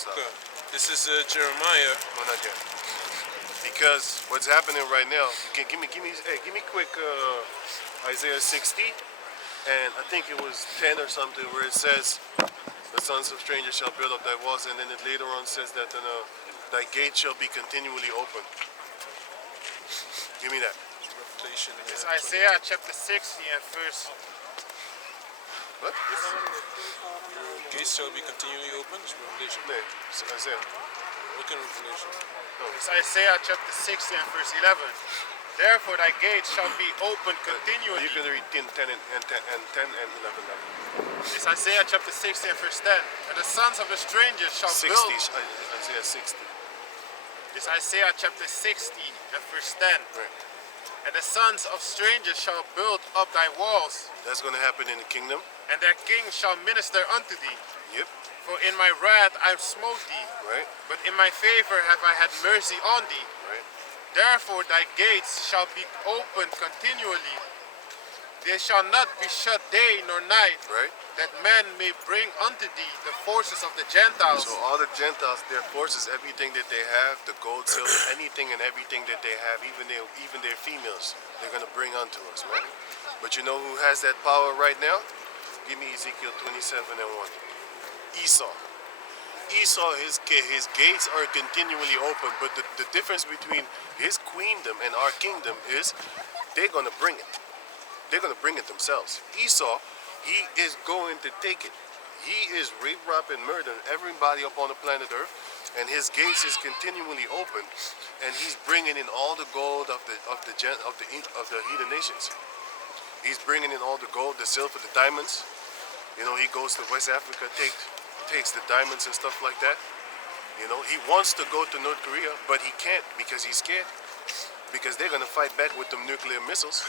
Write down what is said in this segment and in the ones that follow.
stop. Okay. This is Jeremiah. No, not yet. Because what's happening right now? Give me quick Isaiah 60, and I think it was 10 or something where it says, "The sons of strangers shall build up thy walls," and then it later on says that thy gate shall be continually open. Give me that. Revelation. It's Isaiah chapter 60 and verse. What? Your gates shall be continually open. It's Revelation. Nee, it's Isaiah. Look in Revelation. It's Isaiah chapter 60 and verse 11. Therefore thy gates shall be open continually. You can read 10 and 10 and 11 now. It's Isaiah chapter 60 and verse 10. And the sons of the strangers shall 60, build. Isaiah 60. It's Isaiah chapter 60 and verse 10. Right. And the sons of strangers shall build up thy walls, That's going to happen in the kingdom. and their king shall minister unto thee. Yep. For in my wrath I smote thee, Right. but in my favor have I had mercy on thee. Right. Therefore thy gates shall be opened continually. They shall not be shut day nor night, Right. that men may bring unto thee the forces of the Gentiles. So all the Gentiles, their forces, everything that they have, the gold, silver, anything and everything that they have, even their females, they're going to bring unto us, right? But you know who has that power right now? Give me Ezekiel 27 and 1. Esau. Esau, his gates are continually open, but the difference between his queendom and our kingdom is they're going to bring it. They're going to bring it themselves. Esau, he is going to take it. He is rape, rob, and murdering everybody up on the planet Earth, and his gates is continually open, and he's bringing in all the gold of the heathen nations. He's bringing in all the gold, the silver, the diamonds. You know, he goes to West Africa, takes the diamonds and stuff like that. You know, he wants to go to North Korea, but he can't because he's scared. Because they're gonna fight back with them nuclear missiles.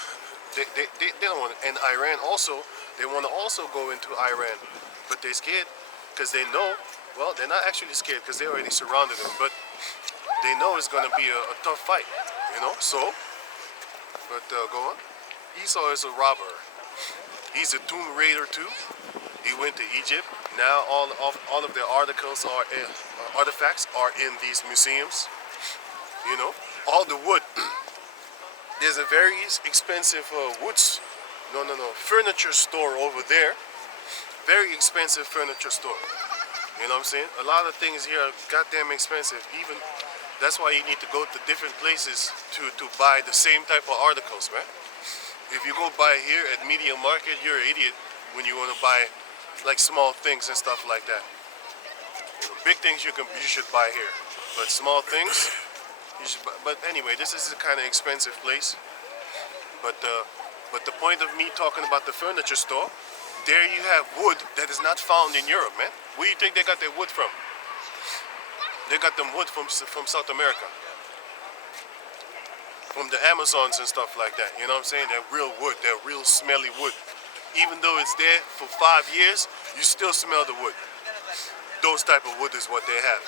They don't want, and Iran also, they want to also go into Iran, but they're scared because they know, well, they're not actually scared because they already surrounded them, but they know it's going to be a tough fight, you know, so, but go on. Esau is a robber. He's a tomb raider too. He went to Egypt. Now all of their articles are, artifacts are in these museums, you know, all the wood. There's a very expensive furniture store over there. Very expensive furniture store. You know what I'm saying? A lot of things here are goddamn expensive. Even that's why you need to go to different places to buy the same type of articles, man. If you go buy here at Media Market, you're an idiot when you want to buy like small things and stuff like that. You know, big things you should buy here, but small things. But anyway, this is a kind of expensive place. But the point of me talking about the furniture store, there you have wood that is not found in Europe, man. Where do you think they got their wood from? They got them wood from South America, from the Amazons and stuff like that. You know what I'm saying? They're real wood. They're real smelly wood. Even though it's there for 5 years, you still smell the wood. Those type of wood is what they have.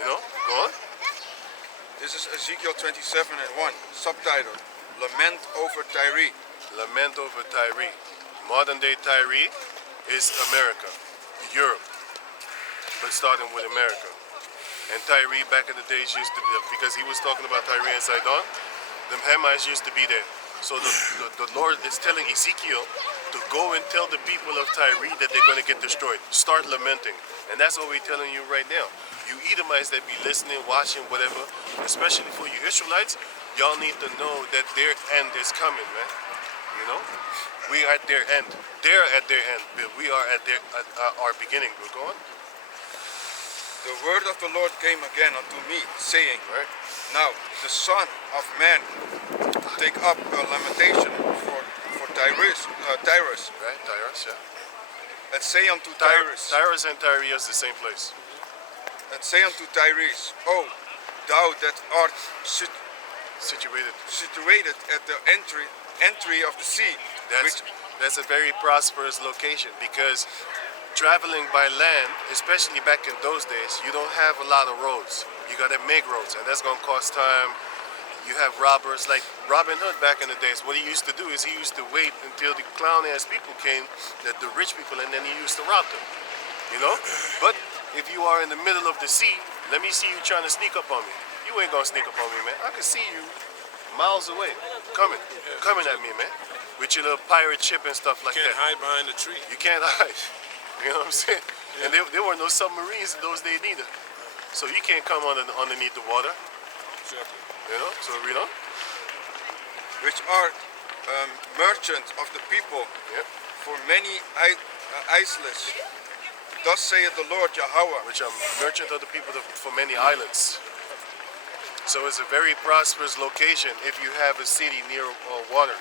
You know? Go on. This is Ezekiel 27 and 1, subtitle, Lament over Tyre. Lament over Tyre. Modern day Tyre is America, Europe, but starting with America. And Tyre back in the days used to be, because he was talking about Tyre and Sidon, the Hamites used to be there. So the Lord is telling Ezekiel to go and tell the people of Tyre that they're going to get destroyed. Start lamenting. And that's what we're telling you right now. You Edomites that be listening, watching, whatever, especially for you Israelites, y'all need to know that their end is coming, man. You know? We are at their end. They're at their end, but we are at our beginning. We're going. The word of the Lord came again unto me, saying, Right. Now the Son of Man, take up a lamentation for Tyrus, Right? Tyrus, yeah. and say unto Tyrus, Tyrus and Tyre is the same place. and say unto Tyrus, O thou that art Situated. at the entry of the sea, That's a very prosperous location because traveling by land, especially back in those days, you don't have a lot of roads. You gotta make roads, and that's gonna cost time. You have robbers like Robin Hood back in the days. What he used to do is he used to wait until the clown-ass people came, the rich people, and then he used to rob them. You know? But if you are in the middle of the sea, let me see you trying to sneak up on me. You ain't gonna sneak up on me, man. I can see you miles away, coming at me, man, with your little pirate ship and stuff like You can't that. hide behind the tree. You can't hide. You know what I'm saying? Yeah. And there were no submarines in those days neither. So you can't come underneath the water. Exactly. You know? So read on. which are merchants of the people Yep. for many isles. Thus saith the Lord Yahweh. Which are merchant of the people for many islands. So it's a very prosperous location if you have a city near water.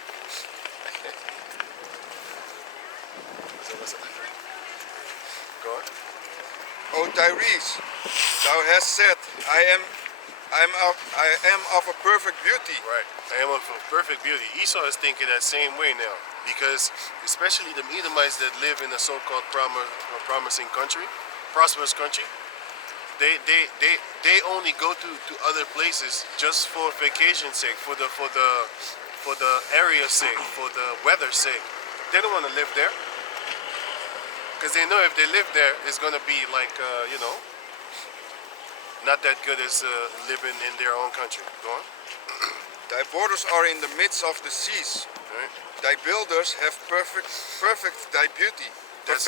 Go on. O Tyrese, thou hast said, I am of a perfect beauty. Right. I am of perfect beauty. Esau is thinking that same way now, because especially the Edomites that live in a so-called promising country, prosperous country, they only go to other places just for vacation's sake, for the area's sake, for the weather's sake. They don't want to live there, because they know if they live there, it's going to be like not that good as living in their own country. Go on. Thy borders are in the midst of the seas. Right. Thy builders have perfected thy beauty. That's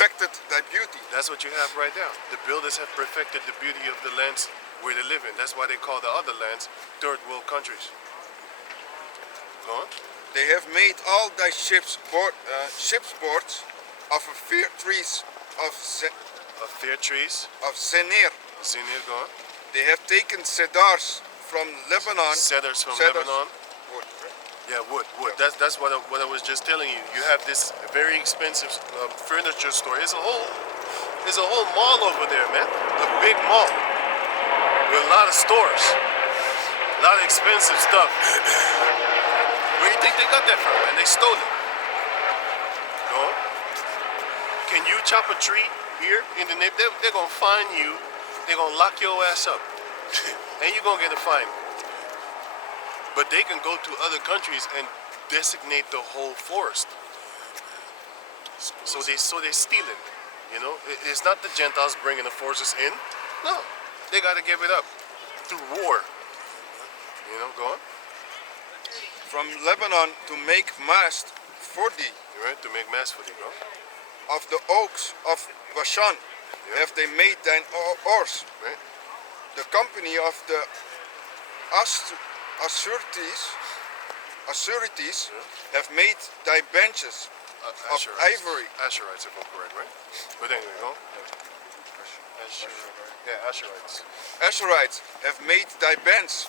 what you have right now. The builders have perfected the beauty of the lands where they live in. That's why they call the other lands third world countries. Go on. They have made all thy ships boards of fir trees of Fair trees. Senir. Zinir, go on. They have taken cedars from Lebanon. Cedars from Cedars. Lebanon. Wood. Yeah, wood. That's what I was just telling you. You have this very expensive furniture store. There's a whole mall over there, man. A big mall with a lot of stores, a lot of expensive stuff. Where do you think they got that from, man? They stole it. Go on. Can you chop a tree here in the neighborhood? They're gonna find you. They're gonna lock your ass up, and you're gonna get a fine. But they can go to other countries and designate the whole forest. So they steal it. You know, it's not the Gentiles bringing the forces in. No, they got to give it up through war. You know, go on. From Lebanon to make mast for thee. Right, to make mass for you, bro. Of the oaks of Bashan have they made thine oars. Right. The company of the Assurites have made thy benches of ivory. Asherites, if I'm correct, right? But anyway, go on. Yeah, Asherites. Asherites have made thy bands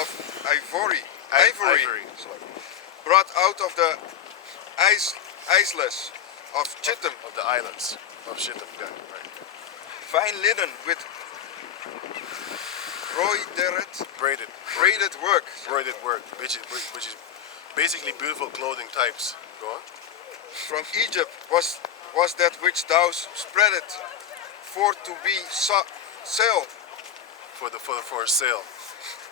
of ivory. Sorry. Brought out of the isles of Chittim. Of the islands of Shittim, yeah, right. Fine linen with braided work. Broidered work, which is basically beautiful clothing types. Go on. From Egypt was that which thou spreaded for to be sale. For sale.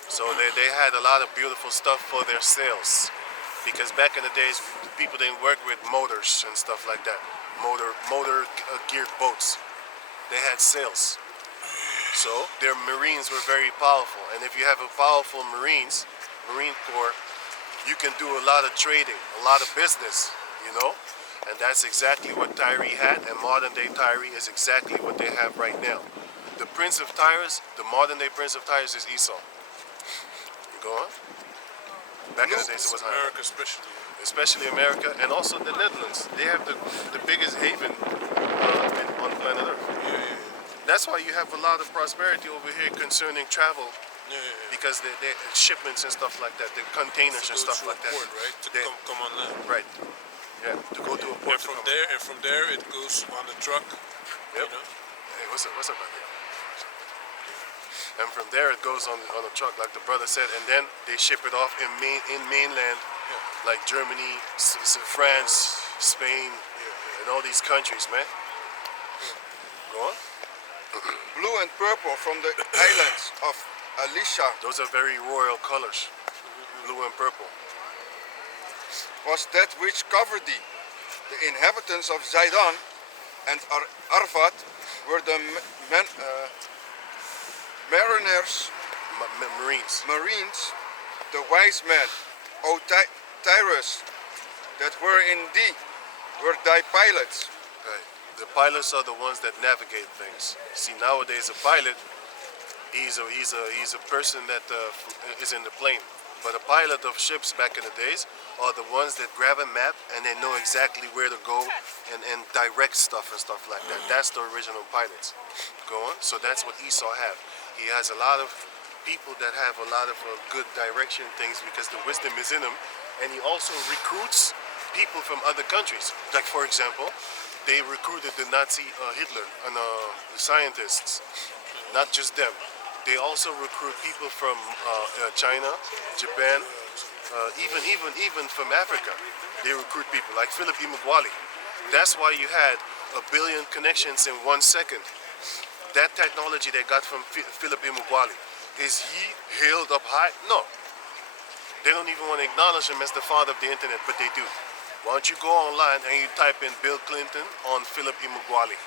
So they had a lot of beautiful stuff for their sales, because back in the days people didn't work with motors and stuff like that. Motor geared boats. They had sails. So their marines were very powerful, and if you have a powerful Marine Corps, you can do a lot of trading, a lot of business, you know? And that's exactly what Tyre had, and modern day Tyre is exactly what they have right now. The Prince of Tyre, the modern day Prince of Tyre is Esau. You go on? Back in the days it was America especially America, and also the Netherlands. They have the biggest haven on planet Earth. Yeah. That's why you have a lot of prosperity over here concerning travel, Yeah. because they shipments and stuff like that, the containers and stuff like that. Port, right? To come on land. Right. Yeah. To go to a port. And from there it goes on the truck. Yep. You know? Hey, what's up, buddy? And from there it goes on a truck, like the brother said, and then they ship it off in mainland, like Germany, France, Spain, and all these countries, man. Go on. Blue and purple from the islands of Elisha Those are very royal colors, blue and purple. was that which covered thee. The inhabitants of Zidon and Arvad were the men, mariners, Marines. marines, the wise men, O Tyrus, that were in thee, were thy pilots. Right. The pilots are the ones that navigate things. See, nowadays a pilot, he's a person that is in the plane. But a pilot of ships back in the days are the ones that grab a map and they know exactly where to go and direct stuff and stuff like that. That's the original pilots. Go on. So that's what Esau have. He has a lot of people that have a lot of good direction things because the wisdom is in him, and he also recruits people from other countries. Like for example, they recruited the Nazi Hitler and the scientists. Not just them. They also recruit people from China, Japan, even from Africa. They recruit people like Philip Imugwali. That's why you had 1 billion connections in 1 second. That technology they got from Philip Imugwali. Is he hailed up high? No. They don't even want to acknowledge him as the father of the internet, but they do. Why don't you go online and you type in Bill Clinton on Philip Imugwali?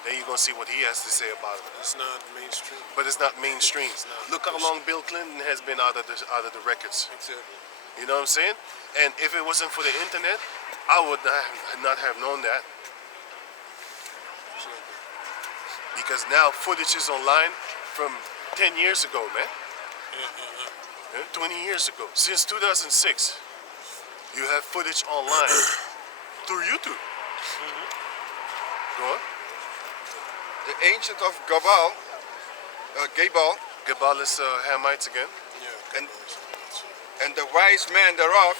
Then you're going to see what he has to say about it. It's not mainstream. But it's not mainstream. It's not. Look how long Bill Clinton has been out of the records. Exactly. You know what I'm saying? And if it wasn't for the internet, I would not have known that. Exactly. Because now footage is online from 10 years ago, man. Yeah, 20 years ago. Since 2006, you have footage online through YouTube. Go on. The ancient of Gabal, Gebal is Hamites again. Yeah. and the wise men thereof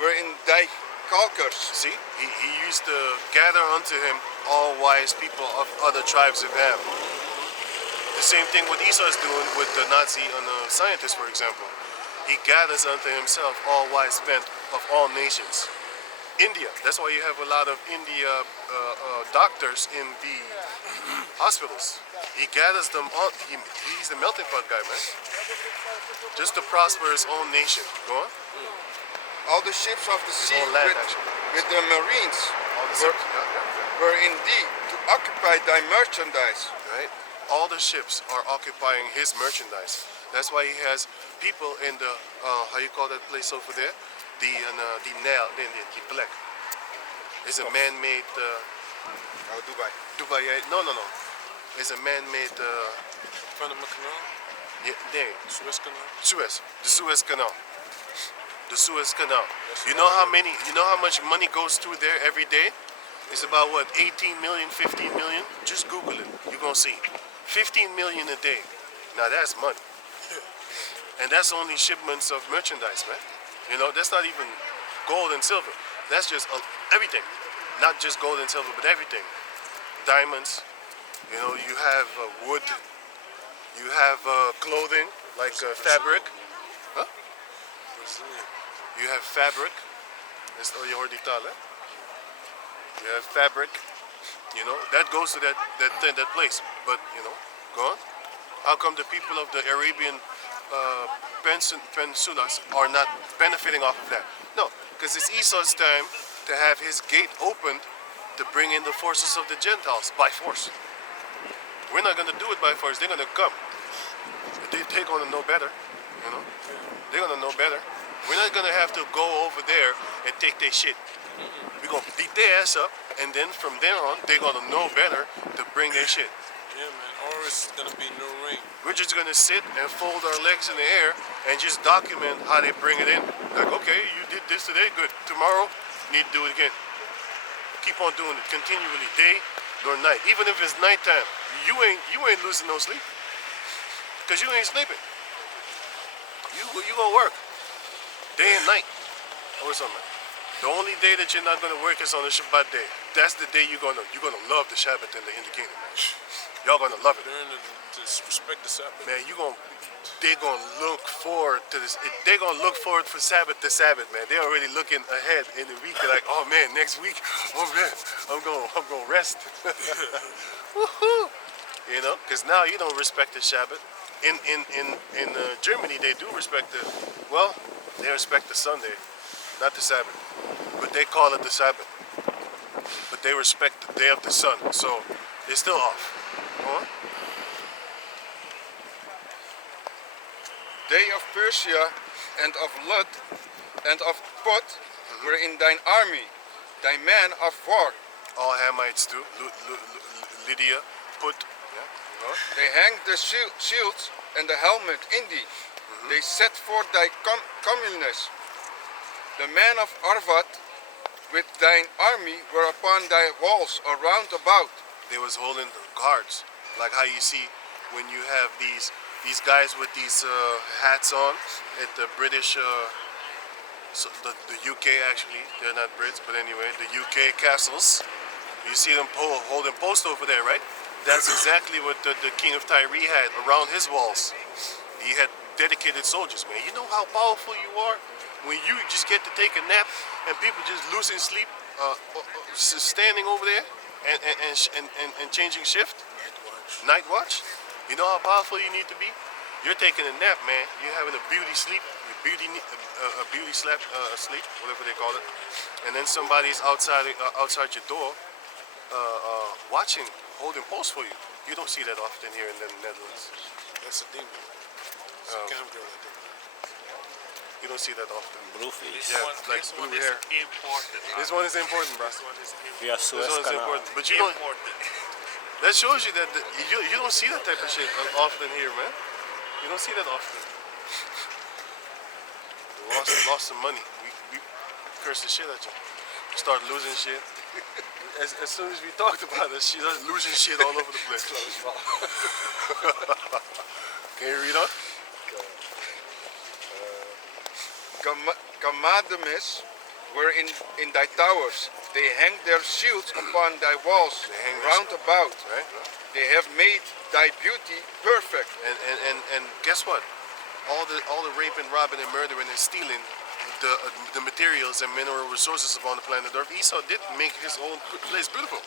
were in thy calkers. See, he used to gather unto him all wise people of other tribes of Ham. The same thing what Esau is doing with the Nazi and the scientists, for example. He gathers unto himself all wise men of all nations. India, that's why you have a lot of India doctors in the hospitals. He gathers them all. He's the melting pot guy, man. Just to prosper his own nation. Go on. All the ships of the sea own land, actually. with the marines All the were, ships, yeah. were in thee to occupy thy merchandise. Right? All the ships are occupying his merchandise. That's why he has people in the how you call that place over there? The plek. It's a man-made Dubai. Dubai. No. It's a man-made Panama Canal, yeah, Suez Canal. the Suez Canal. The Suez Canal. You know how much money goes through there every day? It's about what, 18 million, 15 million? Just Google it. You're gonna see. 15 million a day. Now that's money. And that's only shipments of merchandise, man. You know, that's not even gold and silver. That's just everything. Not just gold and silver, but everything. Diamonds. You know, you have wood. You have clothing, like fabric. Huh? Brazilian. You have fabric. That's all you already thought, eh? You have fabric. You know, that goes to that place. But, you know, go on. How come the people of the Arabian peninsulas are not benefiting off of that? No, because it's Esau's time to have his gate opened to bring in the forces of the Gentiles by force. We're not going to do it by force. They're going to come. They're going to know better. You know, they're going to know better. We're not going to have to go over there and take their shit. We're going to beat their ass up, and then from there on, they're going to know better to bring their shit. Yeah, man. Or it's gonna be no rain. We're just gonna sit and fold our legs in the air and just document how they bring it in. Like, okay, you did this today, good. Tomorrow, need to do it again. Keep on doing it continually, day or night. Even if it's nighttime, you ain't losing no sleep, cause you ain't sleeping. You gonna work day and night. Or something. The only day that you're not gonna work is on the Shabbat day. That's the day you're gonna love the Shabbat in the kingdom, man. Y'all gonna love it. Learn to respect the Sabbath. Man, they're gonna look forward to this. They're gonna look forward for Sabbath to Sabbath, man. They're already looking ahead in the week. They're like, oh man, next week, oh man, I'm gonna rest. Woohoo! You know, because now you don't respect the Shabbat. In Germany, they do respect they respect the Sunday, not the Sabbath, but they call it the Sabbath. But they respect the day of the sun, so they're still off. Go on. They of Persia and of Lud and of Put were in thine army, thy men of war. All Hamites do. Lydia, Put. Yeah. Go on. They hanged the shields and the helmet in thee. They set forth thy communeness. The men of Arvad with thine army were upon thy walls around about. They was holding guards, like how you see when you have these guys with these hats on at the British, so the UK actually, they're not Brits, but anyway, the UK castles. You see them holding post over there, right? That's exactly what the King of Tyre had around his walls. He had dedicated soldiers, man. You know how powerful you are when you just get to take a nap and people just losing sleep, standing over there and changing shift. Night watch. You know how powerful you need to be. You're taking a nap, man. You're having a beauty sleep, sleep, whatever they call it. And then somebody's outside your door, watching, holding post for you. You don't see that often here in the Netherlands. That's a demon. It's a camp girl, I think. You don't see that often. Blueface. Yeah, like blue hair. Important. This one is important, bro. This one is important. Via This Suez one is Canal. important. But you don't. That shows you that you don't see that type of shit often here, man. You don't see that often. We lost some money. We cursed the shit at you. Start losing shit. As soon as we talked about it, she started losing shit all over the place. Can you read on? Gamadamis were in thy towers. They hang their shields upon thy walls round about. Right? They have made thy beauty perfect. And guess what? All the raping, robbing, and murdering and stealing the materials and mineral resources upon the planet Earth, Esau did make his own place beautiful.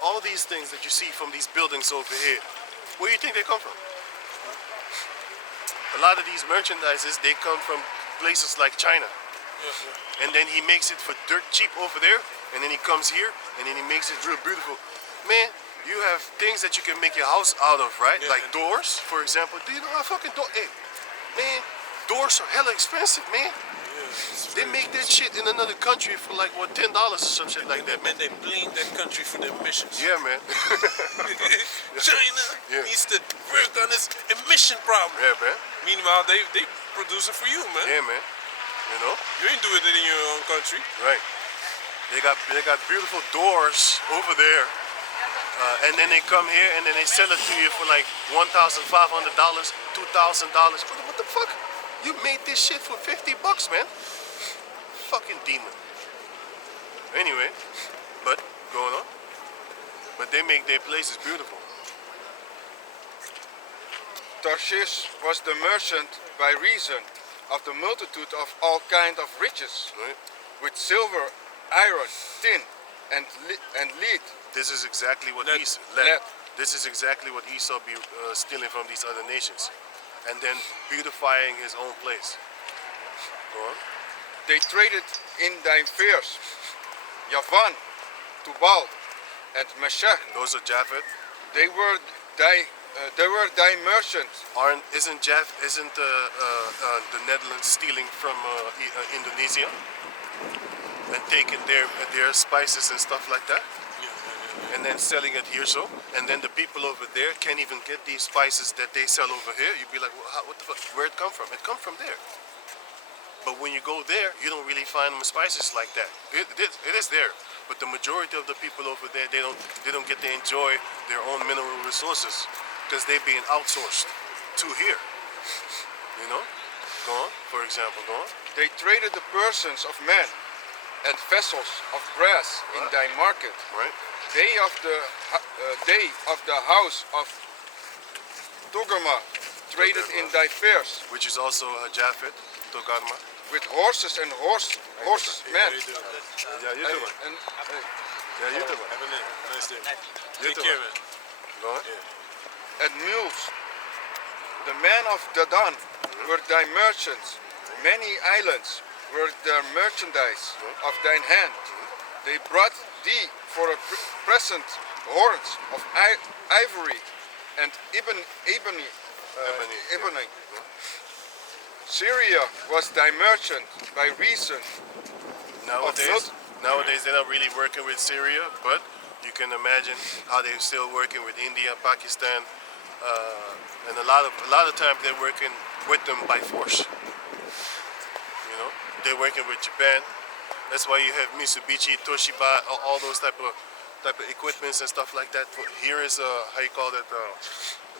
All these things that you see from these buildings over here, where do you think they come from? A lot of these merchandises, they come from places like China. And then he makes it for dirt cheap over there, and then he comes here, and then he makes it real beautiful. Man, you have things that you can make your house out of, right? Yeah. Like doors, for example. Do you know how fucking Hey, man, doors are hella expensive, man. They make that shit in another country for like, what, $10 or some shit like that, man. Man, they blame that country for their emissions. Yeah, man. China Yeah. needs to work on this emission problem. Yeah, man. Meanwhile, they produce it for you, man. Yeah, man. You know? You ain't doing it in your own country. Right. They got beautiful doors over there, and then they come here and then they sell it to you for like $1,500, $2,000. What the fuck? You made this shit for $50, man. Fucking demon. Anyway, but going on. But they make their places beautiful. Tarshish was the merchant by reason of the multitude of all kind of riches, Right? with silver, iron, tin, and lead. This is exactly what Lead. Lead. This is exactly what Esau be stealing from these other nations, and then beautifying his own place. Go on. They traded in thy fairs, Yavan, Tubal, and Meshach. Those are Japhet. They were thy merchants. Isn't the Netherlands stealing from Indonesia and taking their spices and stuff like that, and then selling it here? So, and then the people over there can't even get these spices that they sell over here. You'd be like, well, what the fuck? Where'd it come from? It come from there. But when you go there, you don't really find them spices like that. It is there, but the majority of the people over there, they don't get to enjoy their own mineral resources because they're being outsourced to here. You know? Go on. For example, go on. They traded the persons of men and vessels of brass in thy market. Right? They of the house of Togarma traded in thy fairs Which is also Japhet, Togarma. with horses and horsemen. How you doing? Yeah, you too, man. And, Yeah, you too, man. Have a nice day. You Take too, care, man. man. Go on. and mules. The men of Dadan were thy merchants. Many islands were their merchandise of thine hand. They brought thee for a present horns of ivory and ebony. Ebony. Syria was thy merchant by reason Nowadays they're not really working with Syria, but you can imagine how they're still working with India, Pakistan, and a lot of times they're working with them by force. You know, they're working with Japan. That's why you have Mitsubishi, Toshiba, all those type of equipments and stuff like that. Here is how you call it,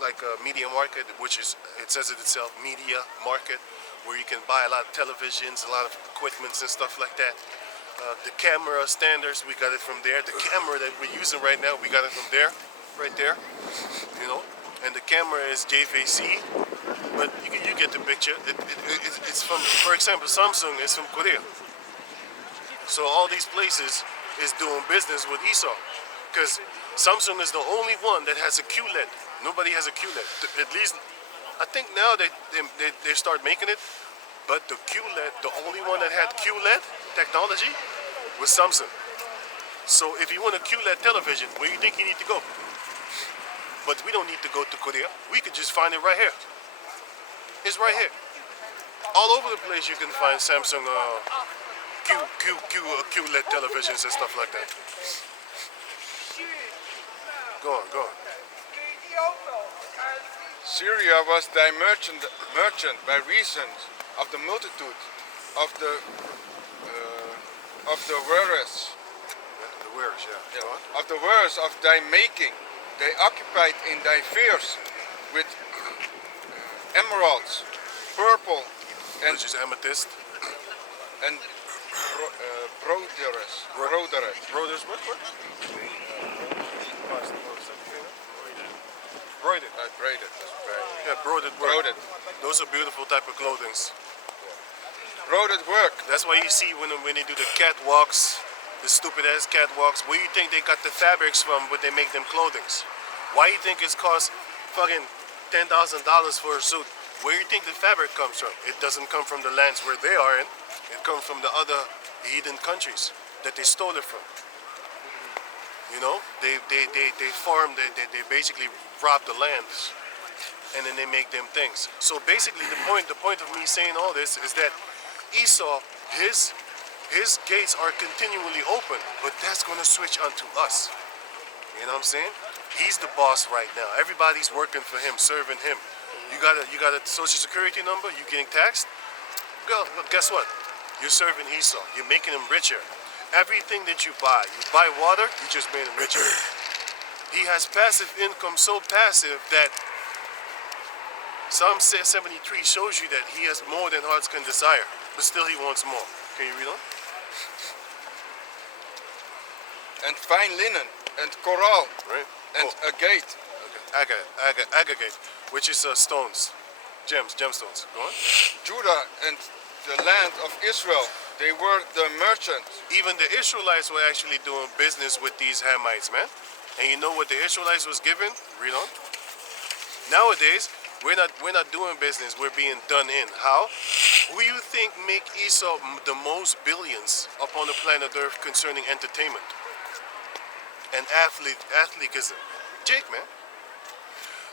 like a media market, which is, it says it itself, media market, where you can buy a lot of televisions, a lot of equipments and stuff like that. The camera standards, we got it from there. The camera that we're using right now, we got it from there, right there. You know, and the camera is JVC, but you get the picture. It's from, for example, Samsung is from Korea. So all these places is doing business with Esau, because Samsung is the only one that has a QLED. Nobody has a QLED. At least, I think now they start making it, but the QLED, the only one that had QLED technology was Samsung. So if you want a QLED television, where do you think you need to go? But we don't need to go to Korea. We could just find it right here. It's right here. All over the place you can find Samsung QLED televisions and stuff like that. Go on, go on. Syria was thy merchant by reason of the multitude of the wares. The wares, yeah. Go on. Of the wares of thy making. They occupied in thy fairs with emeralds, purple, and Which is amethyst. and broderers. Brothers, what? Broided. Braided. Yeah, broided work. Broided. Those are beautiful type of clothings. Broided work. That's why you see when they do the catwalks, the stupid ass catwalks, where you think they got the fabrics from when they make them clothings? Why you think it's cost fucking $10,000 for a suit? Where you think the fabric comes from? It doesn't come from the lands where they are in. It comes from the other heathen countries that they stole it from. You know, they farm, they basically rob the lands, and then they make them things. So basically, the point of me saying all this is that Esau, his gates are continually open, but that's going to switch onto us. You know what I'm saying? He's the boss right now. Everybody's working for him, serving him. You got a social security number. You getting taxed? Well, guess what? You're serving Esau. You're making him richer. Everything that you buy water, you just made him richer. He has passive income, so passive that Psalm 73 shows you that he has more than hearts can desire, but still he wants more. Can you read on? And fine linen, and coral, Right. and agate, Agate, which is stones, gemstones. Go on. Judah, and the land of Israel. They were the merchants. Even the Israelites were actually doing business with these Hamites, man. And you know what the Israelites was given? Read on. Nowadays, we're not doing business. We're being done in. How? Who you think make Esau the most billions upon the planet Earth concerning entertainment and athletism? Jake, man.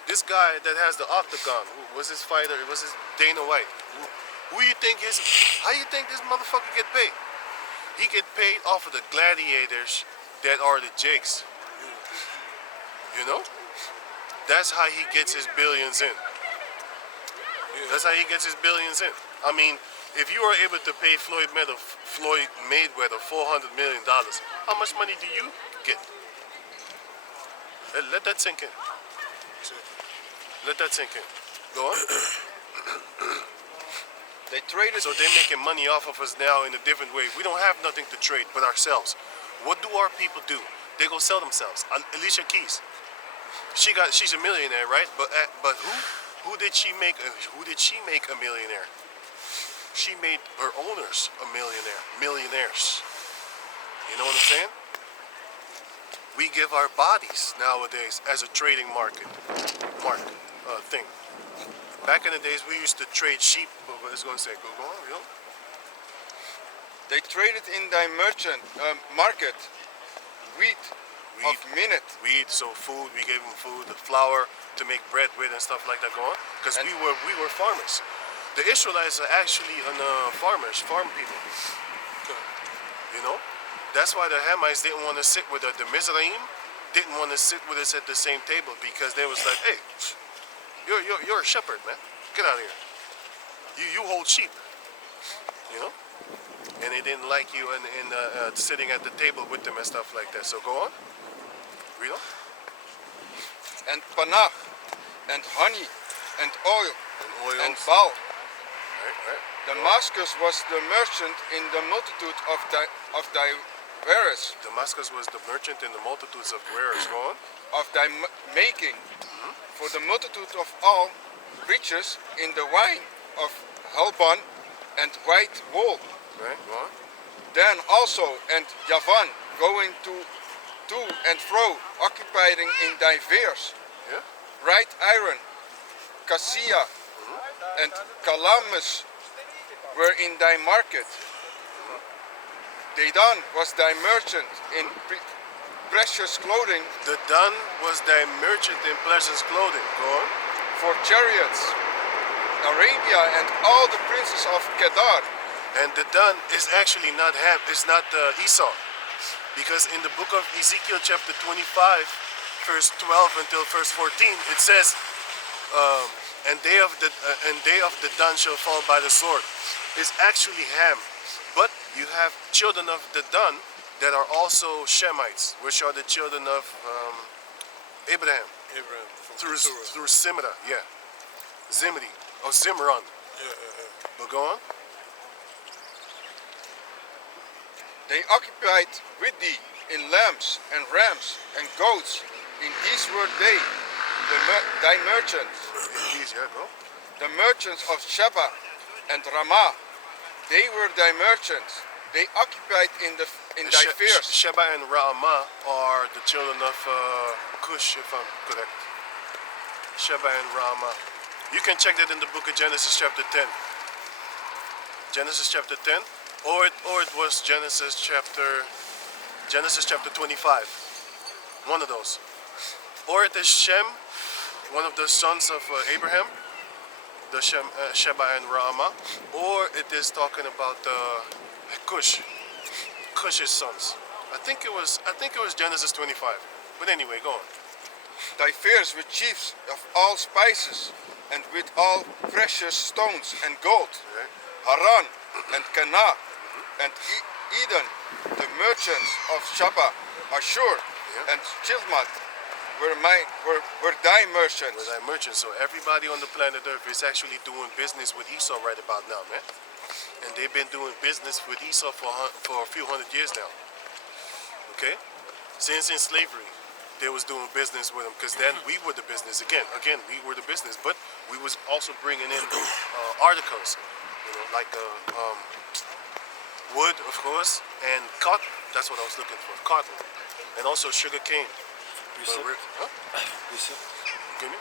This guy that has the octagon, who was his fighter? It was his Dana White. Who you think is? How you think this motherfucker get paid? He get paid off of the gladiators that are the Jakes. You know? That's how he gets his billions in. That's how he gets his billions in. I mean, if you are able to pay Floyd Mayweather $400 million, how much money do you get? Let that sink in. Let that sink in. Go on. They traded. So they're making money off of us now in a different way. We don't have nothing to trade but ourselves. What do our people do? They go sell themselves. Alicia Keys, she's a millionaire, right? But who did she make? Who did she make a millionaire? She made her owners a millionaires. You know what I'm saying? We give our bodies nowadays as a trading thing. Back in the days, we used to trade sheep. But it's going to say, go on, you know? They traded in thy merchant market wheat of minute. We eat so food. We gave them food, the flour to make bread with and stuff like that. Go on, because we were farmers. The Israelites are actually farmers, farm people. Okay. You know, that's why the Hamites didn't want to sit with the Mizraim, didn't want to sit with us at the same table because they was like, hey, you're a shepherd, man. Get out of here. You hold sheep. You know, and they didn't like you in sitting at the table with them and stuff like that. So go on. Read on. And panach, and honey, and oil, And oils. and bal. Right. Damascus was the merchant in the multitude of thy wares, Damascus was the merchant in the multitudes of wares. Go on. of thy making, for the multitude of all riches in the wine of Helbon and white wool. Right. Go on. Then also and Javan going to and fro, occupying in thy wares, Yeah. bright iron, cassia, and calamus were in thy market. Dedan was thy merchant in precious clothing The Dan was thy merchant in precious clothing. Go on. for chariots. Arabia and all the princes of Kedar. And the Dan is actually not Ham. It's not Esau, because in the book of Ezekiel, chapter 25, verse 12 until verse 14, it says, "And they of the Dan shall fall by the sword." It's actually Ham, but you have children of the Dan that are also Shemites, which are the children of Abraham Abraham from through Keturah. Zimra, yeah, Zimri or Zimran. Yeah. But go on. They occupied with thee in lambs and rams and goats. In these were they, thy merchants, These, yeah, go. the merchants of Sheba and Ramah. They were thy merchants. They occupied in thy fairs. Sheba and Ramah are the children of Cush, if I'm correct. Sheba and Ramah. You can check that in the book of Genesis chapter 10. Genesis chapter 10, or it was Genesis chapter 25. One of those. Or it is Shem, one of the sons of Abraham, the Sheba and Ramah, or it is talking about Cush's sons. I think it was Genesis 25. But anyway, go on. Thy fairs with chiefs of all spices and with all precious stones and gold. Right? Haran and Canaan and Eden, the merchants of Sheba, Ashur Yeah. and Chilmat were thy merchants. Was I merchant? So everybody on the planet Earth is actually doing business with Esau right about now, man. And they've been doing business with Esau for a few hundred years now. Okay? Since in slavery, they was doing business with them, because then we were the business. Again, we were the business, but we was also bringing in articles, like wood, of course, and cotton. That's what I was looking for, cotton, and also sugar cane. Bishop, Huh? Bishop, Give me?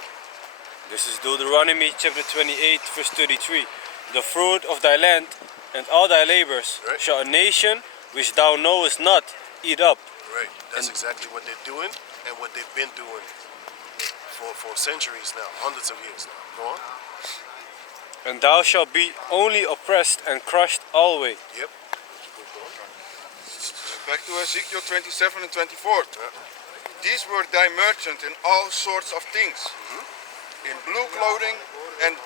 this is Deuteronomy chapter 28 verse 33. The fruit of thy land and all thy labors Right. shall a nation which thou knowest not eat up. Right. That's exactly what they're doing and what they've been doing for centuries now, hundreds of years now. Go on. And thou shalt be only oppressed and crushed always. Yep. Back to Ezekiel 27 and 24. Yeah. These were thy merchants in all sorts of things, in blue clothing and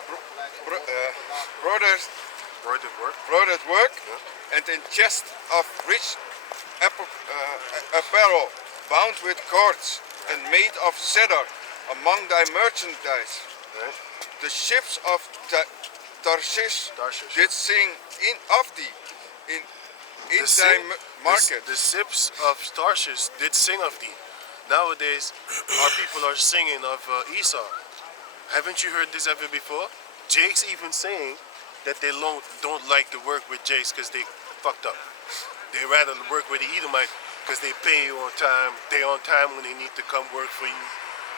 broidered work, and in chests of rich apparel, bound with cords and made of cedar, among thy merchandise. Right. The ships of Tarshish did sing of thee in thy market. The ships of Tarshish did sing of thee. Nowadays, our people are singing of Esau. Haven't you heard this ever before? Jake's even saying that they don't like to work with Jakes because they fucked up. They rather work with the Edomite because they pay you on time. They on time when they need to come work for you.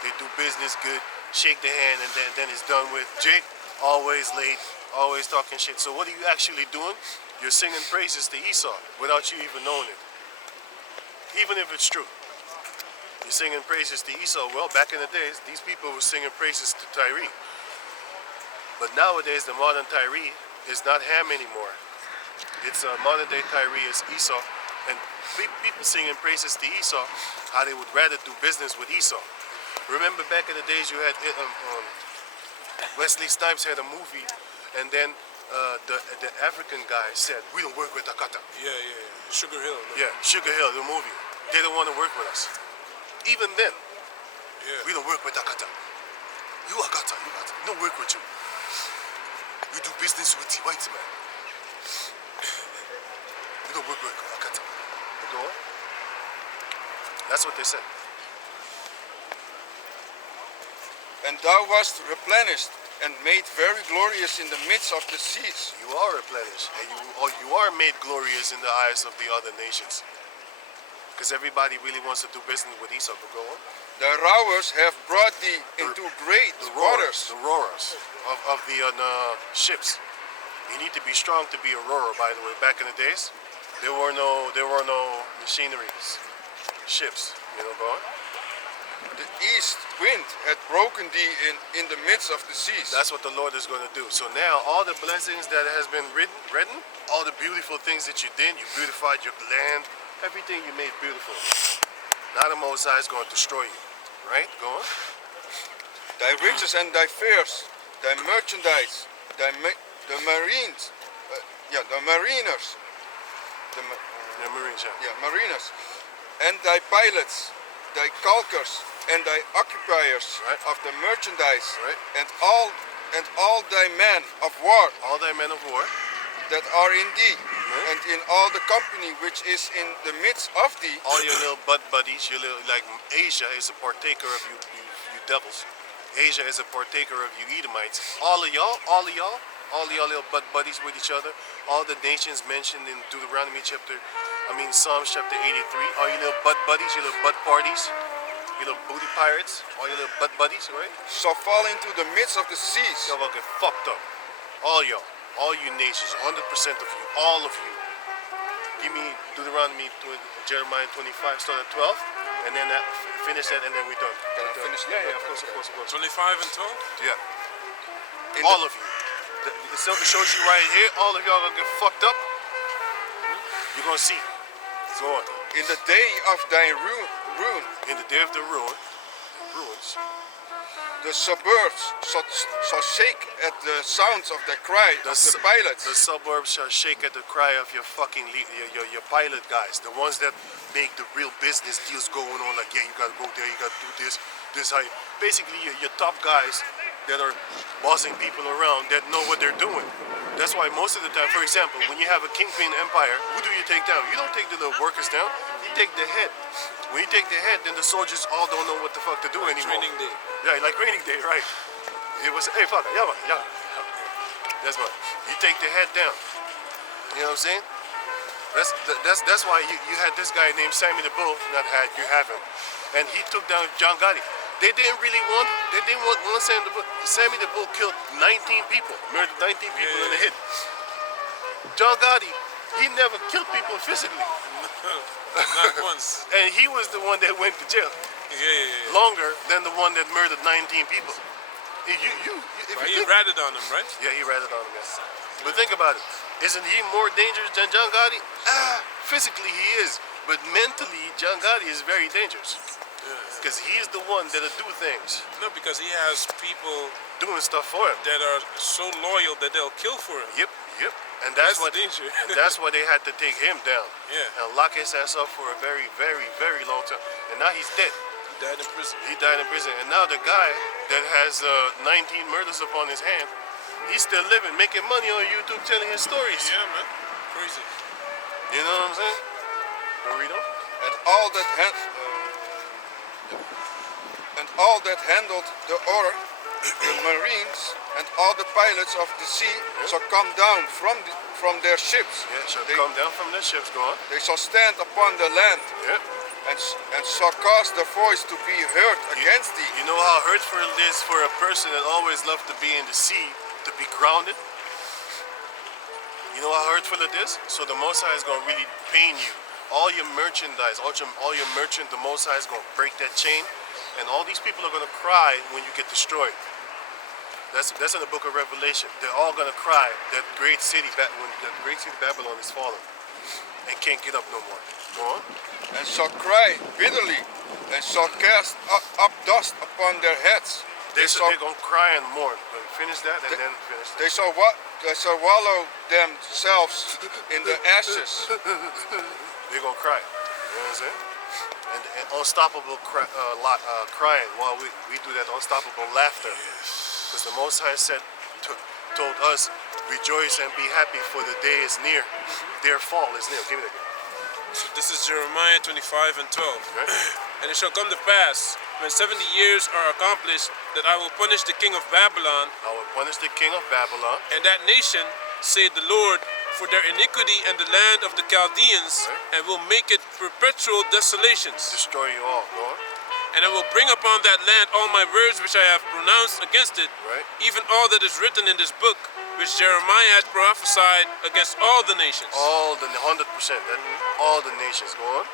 They do business good, shake the hand, and then it's done with. Jake, always late, always talking shit. So what are you actually doing? You're singing praises to Esau without you even knowing it. Even if it's true. You're singing praises to Esau. Well, back in the days, these people were singing praises to Tyre. But nowadays, the modern Tyre is not Ham anymore. It's modern day Tyre is Esau. And people singing praises to Esau, how they would rather do business with Esau. Remember back in the days you had Wesley Snipes had a movie, and then the African guy said, "We don't work with Akata." Yeah. Sugar Hill. No? Yeah, Sugar Hill, the movie. They don't want to work with us. Even then, Yeah. we don't work with Akata. You Akata, we don't work with you. We do business with the white man. We don't work with Akata. Go on. That's what they said. And thou wast replenished and made very glorious in the midst of the seas. You are replenished, and you are made glorious in the eyes of the other nations. Because everybody really wants to do business with Esau. But go on. The rowers have brought thee into great waters. The roarers of the ships. You need to be strong to be a roarer. By the way, back in the days, there were no machineries, ships. You know, go on. The east wind had broken thee in the midst of the seas. That's what the Lord is going to do. So now all the blessings that has been written, all the beautiful things that you did, you beautified your land, everything you made beautiful. Now the Mosai is going to destroy you. Right? Go on. Thy riches and thy fairs, thy merchandise, the marines, the mariners, The Marines, yeah. mariners, and thy pilots, thy calkers, and thy occupiers Right. of the merchandise, Right. and all thy men of war All thy men of war. that are in thee, and in all the company which is in the midst of thee, All your little buddies, your little, like Asia is a partaker of you devils. Asia is a partaker of you Edomites. All of y'all little buddies with each other. All the nations mentioned in Psalms chapter 83. All your little buddies, your little bud parties, your little booty pirates, all your little buddies, right? shall fall into the midst of the seas. Y'all gonna get fucked up. All y'all, all you nations, 100% of you, all of you. Give me Deuteronomy, Jeremiah 25, start at 12, and then finish that, and then we're done. Can I finish Yeah, that? of course. 25 and 12? Yeah, In all the, of you. It shows you right here, all of y'all gonna get fucked up. You're gonna see. Go on. in the day of thy ruin, In the day of the ruins, the suburbs shall shake at the sounds of the cry of the pilots. the suburbs shall shake at the cry of your fucking your pilot guys, the ones that make the real business deals going on. Like, yeah, you gotta go there, you gotta do this how. Basically, your top guys that are bossing people around that know what they're doing. That's why most of the time, for example, when you have a kingpin empire, who do you take down? You don't take the little workers down. You take the head. When you take the head, then the soldiers all don't know what the fuck to do anymore. Training day. Yeah, like training day, right? It was, hey, fuck it, yeah. That's what. You take the head down. You know what I'm saying? That's why you had this guy named Sammy the Bull. Not had, you have him, and he took down John Gotti. They didn't want one Sammy the Bull. Sammy the Bull killed 19 people, murdered 19 people in a hit. John Gotti, he never killed people physically, Not once. and he was the one that went to jail Yeah. longer than the one that murdered 19 people. If But you he think, ratted on him, right? yeah, he ratted on him. Yes. But think about it. Isn't he more dangerous than John Gotti? Physically he is, but mentally John Gotti is very dangerous because he is the one that'll do things, No, because he has people doing stuff for him. that are so loyal that they'll kill for him. Yep. And that's That's what the danger. and that's why they had to take him down. Yeah. And lock his ass up for a very, very, very long time. And now he's dead. He died in prison. He died in prison. And now the guy that has 19 murders upon his hand, he's still living, making money on YouTube, telling his stories. Yeah, man. Crazy. You know what I'm saying? Burrito? And all that handled the oar, the marines, and all the pilots of the sea shall come down from their ships. Yeah, shall They, come down from their ships, go on. they shall stand upon the land, Yeah. and shall cause their voice to be heard against thee. You know how hurtful it is for a person that always loved to be in the sea to be grounded? You know how hurtful it is? So the Most High is going to really pain you all your merchandise, all your merchant, the Most High is going to break that chain, and all these people are going to cry when you get destroyed. That's in the book of Revelation. They're all going to cry that great city, when the great city Babylon is fallen and can't get up no more. Go on. And shall cry bitterly, and shall cast up dust upon their heads. They're going to cry and mourn. Finish that and then finish that. They shall wallow themselves in the ashes. They're going to cry. You know what I'm saying? And unstoppable crying while we do that unstoppable laughter. Because the Most High told us, rejoice and be happy for the day is near. Their fall is near. Give me that. So this is Jeremiah 25 and 12. Right? And it shall come to pass, when 70 years are accomplished, that I will punish the king of Babylon, I will punish the king of Babylon, and that nation, saith the Lord, for their iniquity and the land of the Chaldeans, right, and will make it perpetual desolations. destroy you all. Go on. And I will bring upon that land all my words which I have pronounced against it, Right. even all that is written in this book, which Jeremiah had prophesied against all the nations. All the 100%. All the nations. Go on.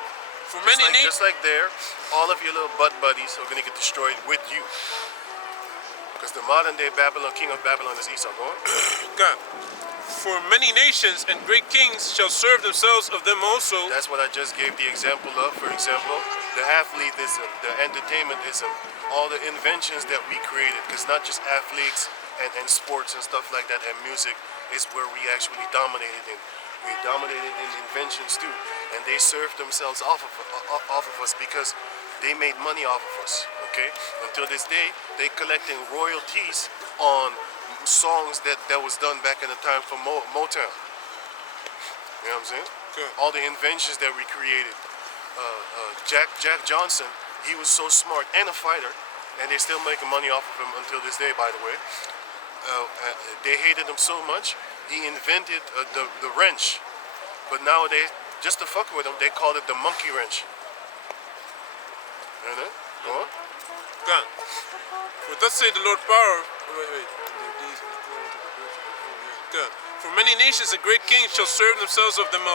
For many nations. Just like there, all of your little butt buddies are going to get destroyed with you. Because the modern day Babylon, king of Babylon is Esau. Go on. God. For many nations and great kings shall serve themselves of them also. That's what I just gave the example of. For example, the athletism, the entertainmentism, all the inventions that we created. Because not just athletes and sports and stuff like that and music is where we actually dominated in. We dominated in inventions too. And they served themselves off of us because they made money off of us. Okay? Until this day, they collecting royalties on songs that was done back in the time from Motown. You know what I'm saying? Good. All the inventions that we created. Jack Johnson, he was so smart and a fighter, and they're still making money off of him until this day, by the way. They hated him so much, he invented the wrench. But nowadays, just to fuck with him, they called it the monkey wrench. You know? Go on. God. For thus say the Lord power. Wait. God. For many nations and great kings shall serve themselves of them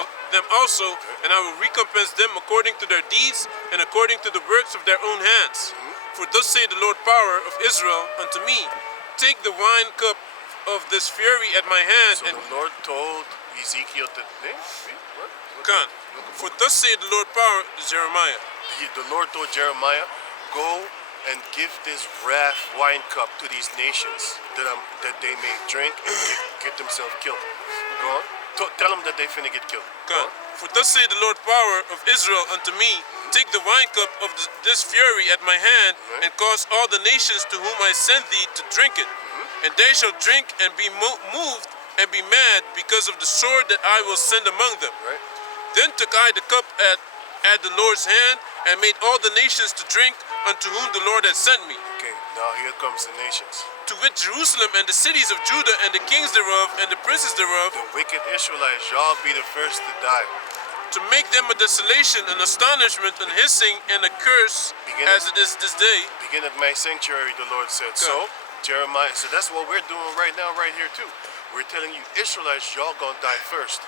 also, and I will recompense them according to their deeds and according to the works of their own hands. For thus say the Lord power of Israel unto me, take the wine cup of this fury at my hand. So and the Lord told Ezekiel to what? God. For thus say the Lord power to Jeremiah. The Lord told Jeremiah, go and give this wrath wine cup to these nations that they may drink and get themselves killed. Go on. Tell them that they finna get killed. God. For thus say the Lord power of Israel unto me, take the wine cup of this fury at my hand, and cause all the nations to whom I send thee to drink it. And they shall drink and be moved and be mad because of the sword that I will send among them. Right? Then took I the cup at the Lord's hand, and made all the nations to drink unto whom the Lord had sent me. Okay, now here comes the nations. To wit, Jerusalem and the cities of Judah and the kings thereof and the princes thereof, The wicked Israelites, y'all be the first to die. to make them a desolation, an astonishment, an hissing, and a curse, as it is this day. Begin at my sanctuary, the Lord said. So, Jeremiah, so that's what we're doing right now, right here too. We're telling you, Israelites, y'all gonna die first.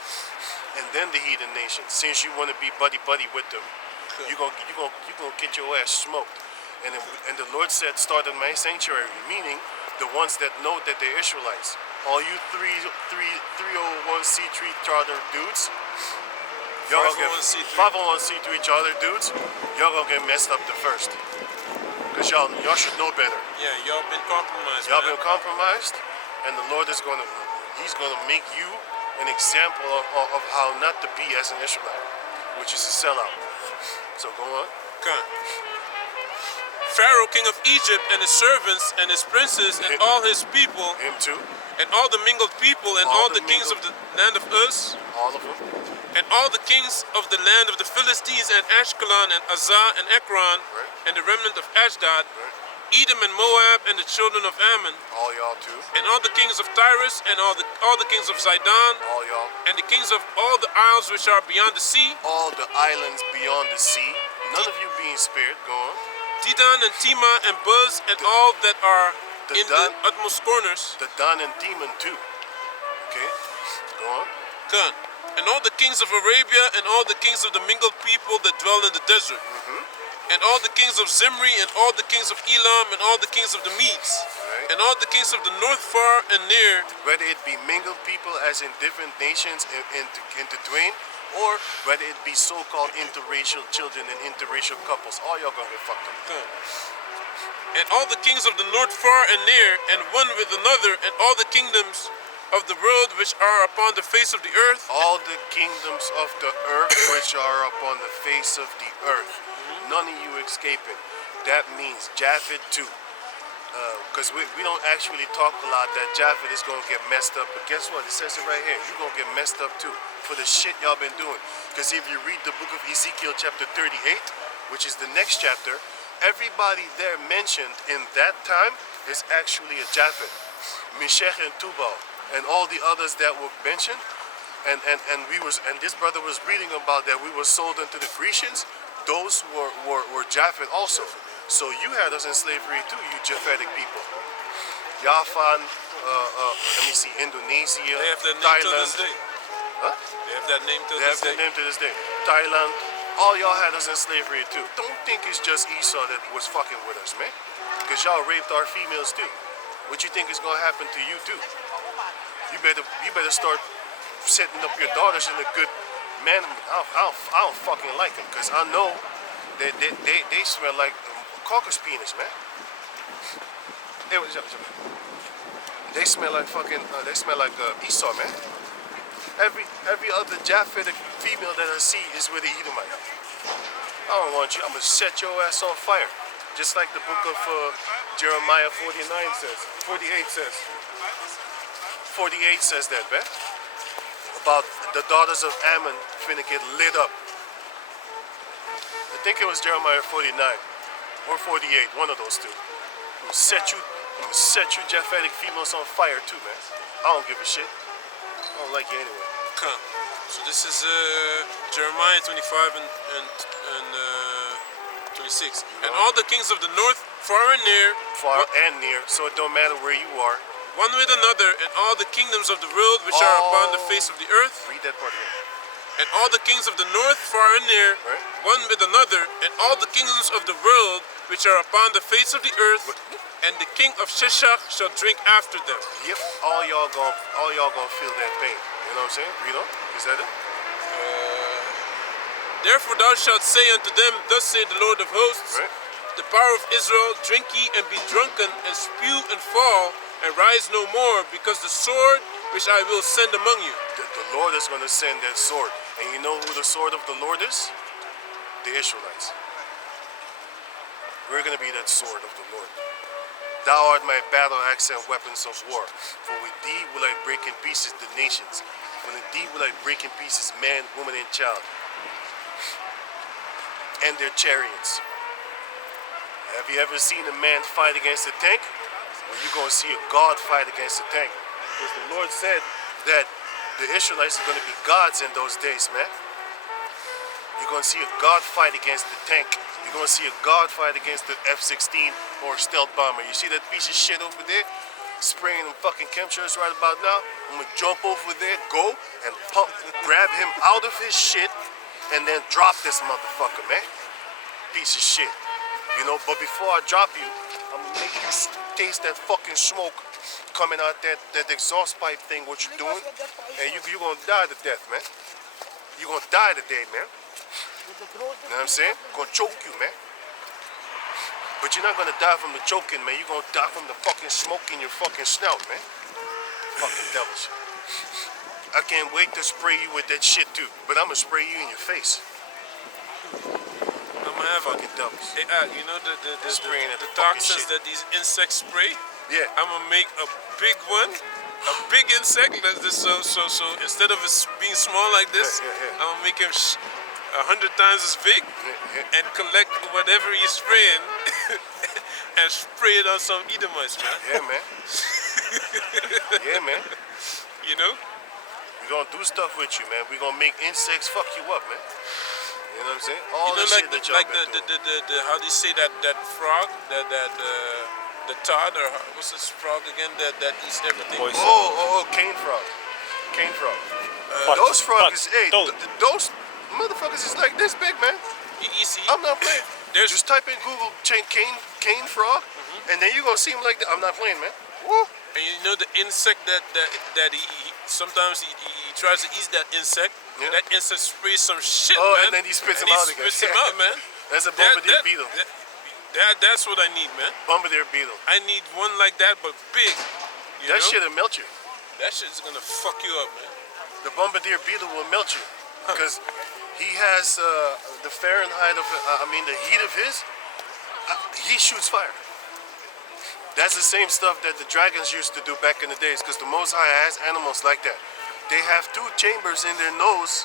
And then the heathen nations, since you want to be buddy-buddy with them. You're gonna get your ass smoked. And the Lord said, start in my sanctuary, meaning the ones that know that they're Israelites. All you 301c3 charter dudes, y'all gonna get 501c3 charter dudes, y'all gonna get messed up the first. Cause y'all should know better. Yeah, y'all been compromised. Y'all man. been compromised, and the Lord is He's gonna make you an example of how not to be as an Israelite, which is a sellout. So go on. God. Pharaoh, king of Egypt, and his servants, and his princes, and all his people, Him too. and all the mingled people, and all the kings of the land of Uz, All of them. and all the kings of the land of the Philistines, and Ashkelon, and Azah, and Ekron, Right. and the remnant of Ashdod, Right. Edom and Moab, and the children of Ammon, All y'all too. and all the kings of Tyrus, and all the kings of Zidon, All y'all. and the kings of all the isles which are beyond the sea, All the islands beyond the sea. None of you being spared. Go on. Dedan and Tema and Buz, and all that are the in Dan- the utmost corners, The Dan and Demon too. Okay. Go on. Khan. And all the kings of Arabia, and all the kings of the mingled people that dwell in the desert, and all the kings of Zimri, and all the kings of Elam, and all the kings of the Medes, Right. and all the kings of the north far and near, Whether it be mingled people as in different nations intertwined, or whether it be so-called interracial children and interracial couples, all y'all gonna get fucked up. Khan. And all the kings of the north far and near, and one with another, and all the kingdoms of the world which are upon the face of the earth, All the kingdoms of the earth which are upon the face of the earth. None of you escaping. That means Japheth too. Because we don't actually talk a lot that Japheth is going to get messed up. But guess what? It says it right here. You're going to get messed up too for the shit y'all been doing. Because if you read the book of Ezekiel chapter 38, which is the next chapter, everybody there mentioned in that time is actually a Japheth. Meshach and Tubal and all the others that were mentioned. And this brother was reading about that we were sold unto the Grecians. Those were Japheth also. So you had us in slavery too, you Japhetic people. Javan, let me see, Indonesia, they have that name till Thailand. this day. Huh? They have that name till They this have their day. name to this day. Thailand, all y'all had us in slavery too. Don't think it's just Esau that was fucking with us, man. Because y'all raped our females too. What you think is gonna happen to you too? You better start setting up your daughters in a good man. I don't fucking like them because I know that they smell like caucus penis, man. They smell like fucking. They smell like Esau, man. Every other Japhetic female that I see is with the Edomite. I don't want you. I'm gonna set your ass on fire, just like the book of Jeremiah 49 says. 48 says. 48 says that, man. About the daughters of Ammon finna get lit up. I think it was Jeremiah 49 or 48, one of those two. I'm gonna set you Japhetic females on fire too, man. I don't give a shit. I don't like you anyway. Khan. So this is Jeremiah 25 and 26. And all the kings of the north, far and near, Far and near, so it don't matter where you are. one with another, and all the kingdoms of the world which are upon the face of the earth, Read that part again. and all the kings of the north, far and near, Right. one with another, and all the kingdoms of the world which are upon the face of the earth, and the king of Sheshach shall drink after them. Yep, all y'all gonna feel that pain. You know what I'm saying? Read on. Is that it? Therefore thou shalt say unto them, Thus saith the Lord of hosts, Right. the power of Israel, drink ye and be drunken, and spew and fall, and rise no more, because the sword which I will send among you. The Lord is gonna send that sword. And you know who the sword of the Lord is? The Israelites. We're gonna be that sword of the Lord. Thou art my battle axe and weapons of war. For with thee will I break in pieces the nations. For with thee will I break in pieces man, woman, and child. And their chariots. Have you ever seen a man fight against a tank? Well, you're gonna see a God fight against a tank. Because the Lord said that the Israelites are gonna be gods in those days, man. You're gonna see a God fight against the tank. You're gonna see a God fight against the F-16 or stealth bomber. You see that piece of shit over there? Spraying them fucking chemtrails right about now? I'm gonna jump over there, go, and pump, grab him out of his shit, and then drop this motherfucker, man. Piece of shit. You know, but before I drop you, I'm gonna make you taste that fucking smoke coming out that exhaust pipe thing, what you're doing, and you're gonna die to death, man. You're gonna die today, man. You know what I'm saying? Gonna choke you, man. But you're not gonna die from the choking, man. You're gonna die from the fucking smoke in your fucking snout, man. Fucking devils. I can't wait to spray you with that shit too. But I'm gonna spray you in your face. I'm gonna have Fucking devils. Hey, you know Spraying at the the fucking toxins shit. that these insects spray? Yeah. I'm gonna make a big one, a big insect. So instead of it being small like this, Yeah, yeah. I'm gonna make him 100 times as big Yeah. and collect whatever he's spraying and spray it on some Edomites, man. Yeah, man. Yeah, man. You know? We're gonna do stuff with you, man. We're gonna make insects fuck you up, man. You know what I'm saying? All You know, the like shit that y'all been the how do you say that frog, the Todd, or what's this frog again that eats everything? Poison. Oh, cane frog. cane frog. But- Those frogs but is, hey, don't. those motherfuckers is like this big, man. You see, I'm not playing. There's- Just type in Google cane frog, and then you're gonna see him like that. I'm not playing, man. Woo. and you know the insect that he sometimes he tries to eat that insect. Yeah. That insect sprays some shit, Oh, man. and then he spits And him out again. Spits him out, man. That's a bombardier beetle. That's what I need, man. Bombardier beetle. I need one like that, but big. You That know? shit'll melt you. That shit's gonna fuck you up, man. The bombardier beetle will melt you because he has the Fahrenheit of, the heat of his. He shoots fire. That's the same stuff that the dragons used to do back in the days, because the Most High has animals like that. They have two chambers in their nose,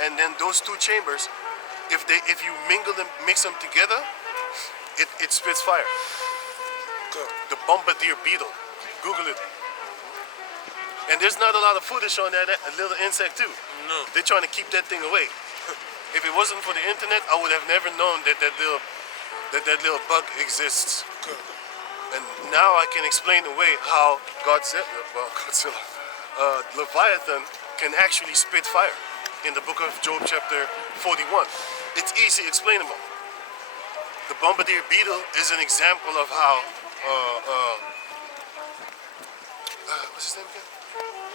and then those two chambers, if you mingle them, mix them together, it spits fire. The bombardier beetle. Google it. And there's not a lot of footage on that little insect too. No. They're trying to keep that thing away. If it wasn't for the internet, I would have never known that that little bug exists. And now I can explain away how Leviathan can actually spit fire in the book of Job chapter 41. It's easy explainable. The bombardier beetle is an example of how what's his name again?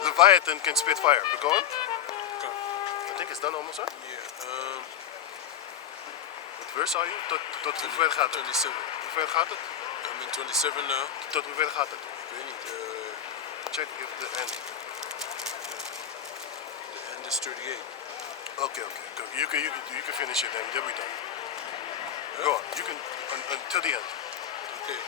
Leviathan can spit fire. We're going? I think it's done almost, huh? Yeah. Wat verse are you? Tot hoe ver gaat het? 27. Hoe ver gaat het? I'm in 27 now. Tot hoe ver gaat het? Ik weet niet. Check if the end. The end is 38. Okay. Go. You can finish it then. Then we're done. Go on. You can until the end. Okay.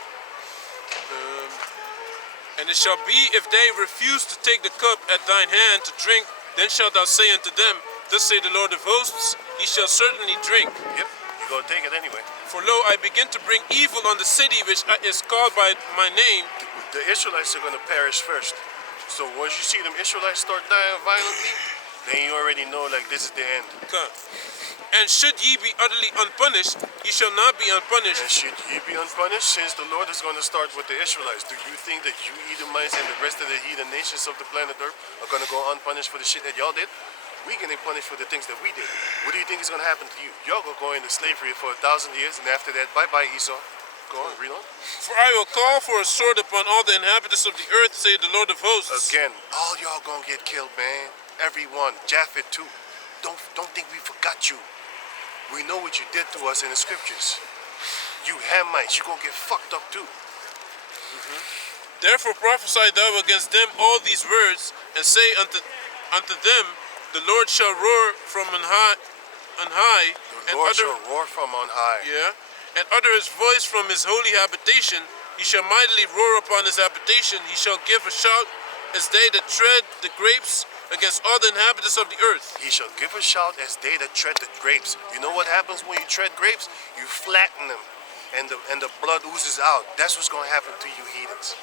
And it shall be, if they refuse to take the cup at thine hand to drink, then shalt thou say unto them, thus say the Lord of hosts, ye shall certainly drink. Yep. You go take it anyway. For lo, I begin to bring evil on the city which is called by my name. The Israelites are going to perish first. So once you see them Israelites start dying violently, then you already know like this is the end. Come. And should ye be utterly unpunished, ye shall not be unpunished. And should ye be unpunished, since the Lord is going to start with the Israelites, do you think that you Edomites and the rest of the heathen nations of the planet Earth are going to go unpunished for the shit that y'all did? We're getting punished for the things that we did. What do you think is going to happen to you? Y'all going to go into slavery for 1,000 years, and after that, bye-bye Esau. Go on, read on. For I will call for a sword upon all the inhabitants of the earth, say the Lord of hosts. Again, all y'all going to get killed, man. Everyone. Japheth too. Don't think we forgot you. We know what you did to us in the scriptures. You Hamites, you're going to get fucked up too. Therefore prophesy thou against them all these words, and say unto them, the Lord shall roar from on high, The Lord shall roar from on high. yeah, and utter his voice from his holy habitation. He shall mightily roar upon his habitation. He shall give a shout as they that tread the grapes against all the inhabitants of the earth. He shall give a shout as they that tread the grapes. You know what happens when you tread grapes? You flatten them, and the blood oozes out. That's what's going to happen to you heathens.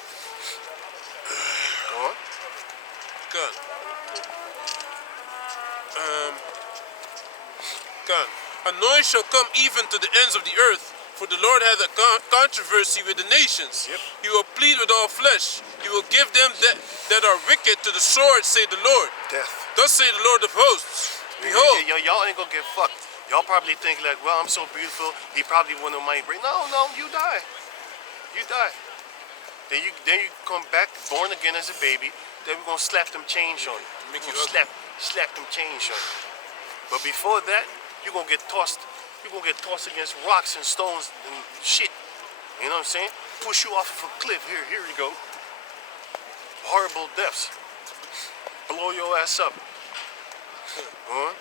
Go on. God. God. A noise shall come even to the ends of the earth, for the Lord hath a controversy with the nations. Yep. He will plead with all flesh. He will give them that are wicked to the sword, say the Lord. Death. Thus say the Lord of hosts. Behold, Y'all ain't going to get fucked. Y'all probably think like, well, I'm so beautiful. He probably wouldn't mind bring. No, you die. You die. Then you come back born again as a baby. Then we're gonna slap them chains on you. Make We're you gonna slap them chains on you. But before that, you're gonna get tossed. You're gonna get tossed against rocks and stones and shit. You know what I'm saying? Push you off of a cliff. Here you go. Horrible deaths. Blow your ass up. Huh?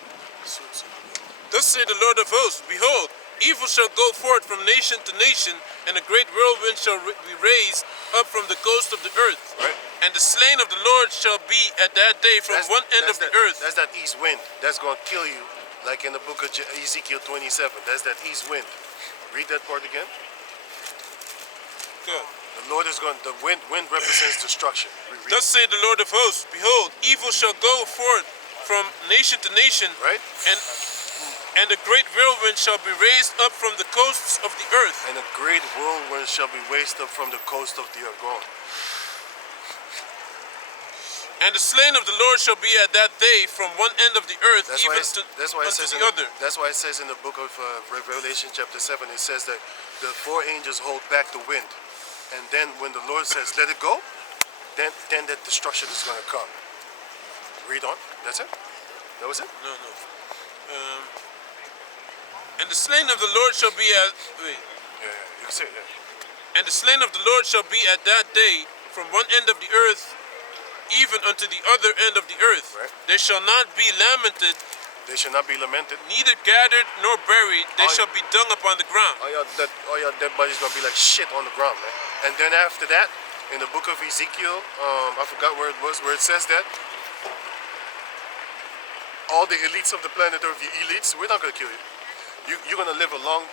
thus say the Lord of hosts, behold, evil shall go forth from nation to nation, and a great whirlwind shall be raised up from the coast of the earth. Right. And the slain of the Lord shall be at that day from one end of the earth. That's that east wind. That's going to kill you, like in the book of Ezekiel 27. That's that east wind. Read that part again. Good. The Lord is going. The wind represents destruction. Read Thus say the Lord of hosts, behold, evil shall go forth from nation to nation, right? and a great whirlwind shall be raised up from the coasts of the earth. And a great whirlwind shall be raised up from the coast of the earth. Go on. And the slain of the Lord shall be at that day from one end of the earth That's even why, it unto says the in other. that's why it says in the book of Revelation chapter 7, it says that the four angels hold back the wind. And then when the Lord says, let it go, then that destruction is going to come. Read on. That's it? That was it? No. And the slain of the Lord shall be at Yeah, you can say it, yeah. And the slain of the Lord shall be at that day from one end of the earth even unto the other end of the earth. Right. They shall not be lamented, They shall not be lamented. neither gathered nor buried. They Oh, shall be dung upon the ground. All your dead bodies going to be like shit on the ground, man. And then after that, in the book of Ezekiel, I forgot where it was, where it says that all the elites of the planet are the elites. We're not going to kill you. You're going to live a long,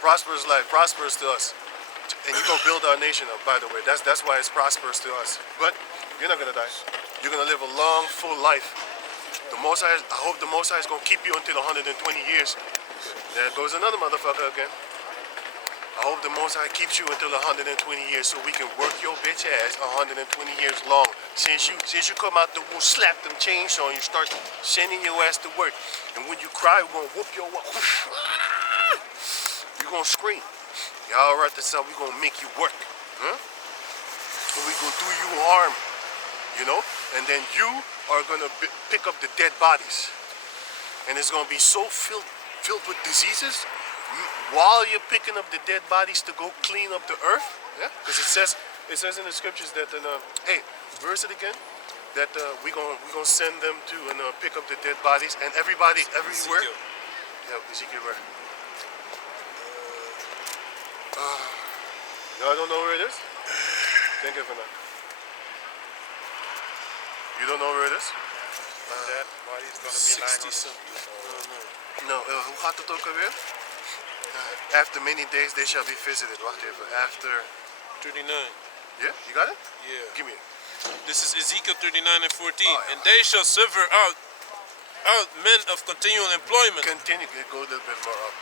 prosperous life, prosperous to us. And you're going to build our nation up, by the way. That's why it's prosperous to us. But you're not going to die. You're going to live a long, full life. The Most High, I hope the Most High is going to keep you until 120 years. There goes another motherfucker again. I hope the Most High keeps you until 120 years so we can work your bitch ass 120 years long. Since you come out the womb, slap them chains on you, start sending your ass to work. And when you cry, we're going to whoop your you're going to scream. Y'all right, that's how we're going to make you work. Huh? And we're going to do you harm. You know? And then you are going to pick up the dead bodies. And it's going to be so filled with diseases while you're picking up the dead bodies to go clean up the earth. Yeah? Because it says in the scriptures that, hey, verse it again, that we're gonna send them to and pick up the dead bodies, and everybody everywhere. Ezekiel. Yeah, Ezekiel where? Y'all don't know where it is? Think of it now. You don't know where it is? That body's going to be lying 60 on the something. No, hoe gaat het ook alweer? After many days they shall be visited. Wacht even. After. 39. Yeah, you got it? Yeah. Give me it. This is Ezekiel 39 and 14. yeah. And they shall sever out men of continual employment. Continue. Go a little bit more up.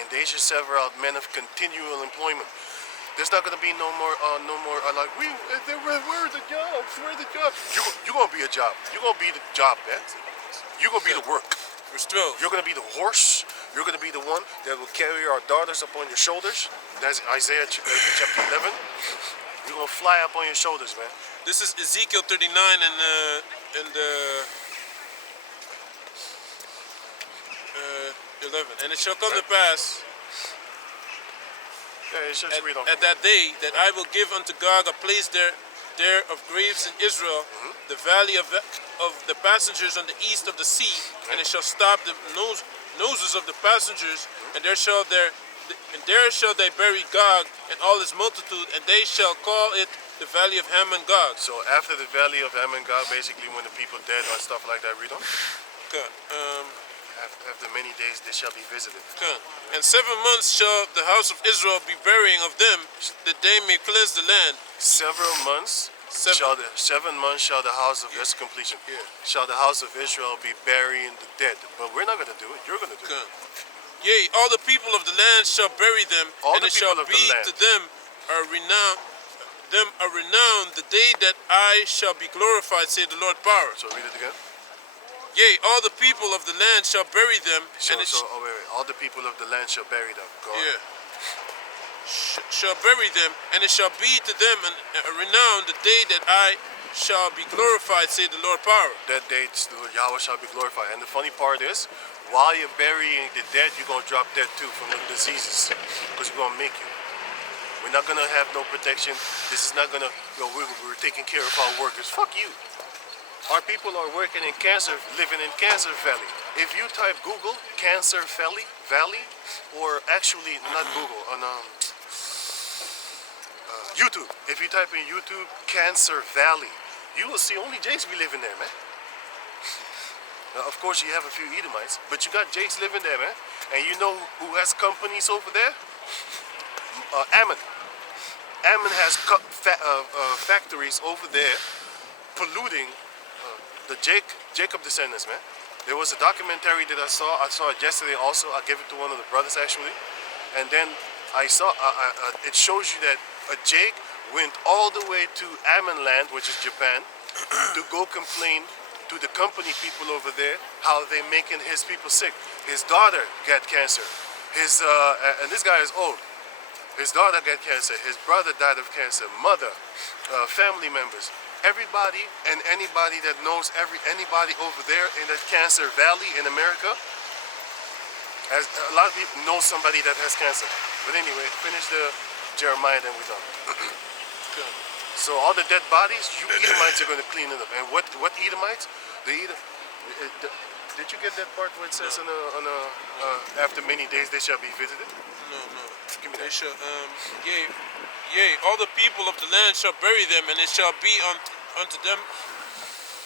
And they shall sever out men of continual employment. There's not gonna be no more like where are the jobs? Where are the jobs? You're gonna be a job. You're gonna be the job, man. You're gonna be the work. Verse 12. You're gonna be the horse. You're gonna be the one that will carry our daughters upon your shoulders. That's Isaiah chapter 11. You're gonna fly up on your shoulders, man. This is Ezekiel 39 and 11. And it shall come to pass Yeah, it's just read on. at that day that I will give unto Gog a place there of graves in Israel, the valley of the passengers on the east of the sea, and it shall stop the noses of the passengers, and there shall they bury Gog and all his multitude, and they shall call it the valley of Ham and Gog. So after the valley of Ham and God, basically when the people dead and stuff like that, read on. Okay. After many days they shall be visited. Okay. And 7 months shall the house of Israel be burying of them, that they may cleanse the land. Several months 7 7 months shall the house of that's completion. Yeah. Shall the house of Israel be burying the dead. But we're not gonna do it, you're gonna do Okay. it. Yea, all the people of the land shall bury them, All and the it shall people of the be land. to them a renown the day that I shall be glorified, saith the Lord power. So read it again. Yea, all the people of the land shall bury them, So, and it wait. All the people of the land shall bury them. Go on. yeah, shall bury them, and it shall be to them a renown the day that I shall be glorified, saith the Lord power. That day Yahweh shall be glorified. And the funny part is, while you're burying the dead, you're gonna drop dead too from the diseases. Because we're gonna make you. We're not gonna have no protection. This is not gonna we're taking care of our workers. Fuck you. Our people are working in Cancer, living in Cancer Valley. If you type Google Cancer Valley, or actually not Google, on YouTube. If you type in YouTube Cancer Valley, you will see only Jakes be living there, man. Now, of course, you have a few Edomites, but you got Jakes living there, man. And you know who has companies over there? Ammon. Ammon has factories over there polluting the Jacob descendants, man. There was a documentary that I saw it yesterday also. I gave it to one of the brothers actually. And then I saw, it shows you that Jake went all the way to Ammon land, which is Japan, to go complain to the company people over there how they making his people sick. His daughter got cancer. And this guy is old. His daughter got cancer. His brother died of cancer. Mother, family members, everybody and anybody that knows anybody over there in that cancer valley in America. As a lot of people know somebody that has cancer. But anyway, finish the Jeremiah, then we're done. So all the dead bodies, you Edomites are going to clean it up. And what Edomites? Did you get that part where it says after many days they shall be visited? No. Give me They that. shall, yea, all the people of the land shall bury them, and it shall be unto them.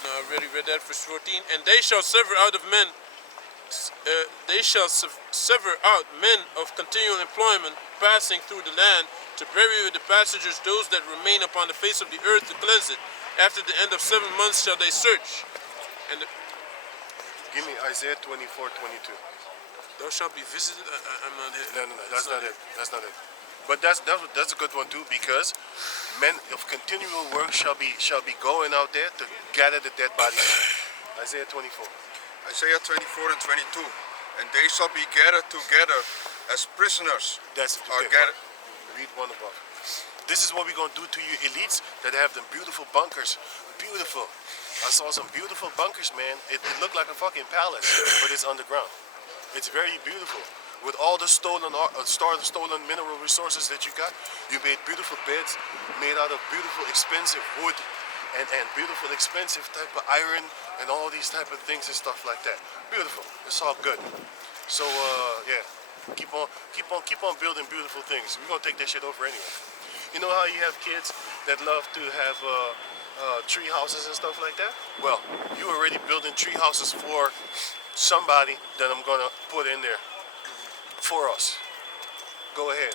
No, I already read that, verse 14. And they shall sever out of men. They shall sever out men of continual employment passing through the land to bury with the passengers those that remain upon the face of the earth to cleanse it. After the end of 7 months shall they search. And Give me Isaiah 24:22. thou shalt be visited. I'm not here. No, that's not it. That's not it. But that's a good one too, because men of continual work shall be going out there to gather the dead bodies. Isaiah 24. Isaiah 24 and 22. And they shall be gathered together as prisoners That's are okay. gathered. Read one above. This is what we're gonna do to you elites that have them beautiful bunkers. Beautiful. I saw some beautiful bunkers, man. It looked like a fucking palace, but it's underground. It's very beautiful. With all the stolen mineral resources that you got, you made beautiful beds made out of beautiful, expensive wood and beautiful, expensive type of iron and all these type of things and stuff like that. Beautiful. It's all good. So yeah, keep on building beautiful things. We're gonna take that shit over anyway. You know how you have kids that love to have tree houses and stuff like that? Well, you already building tree houses for somebody that I'm gonna put in there for us. Go ahead,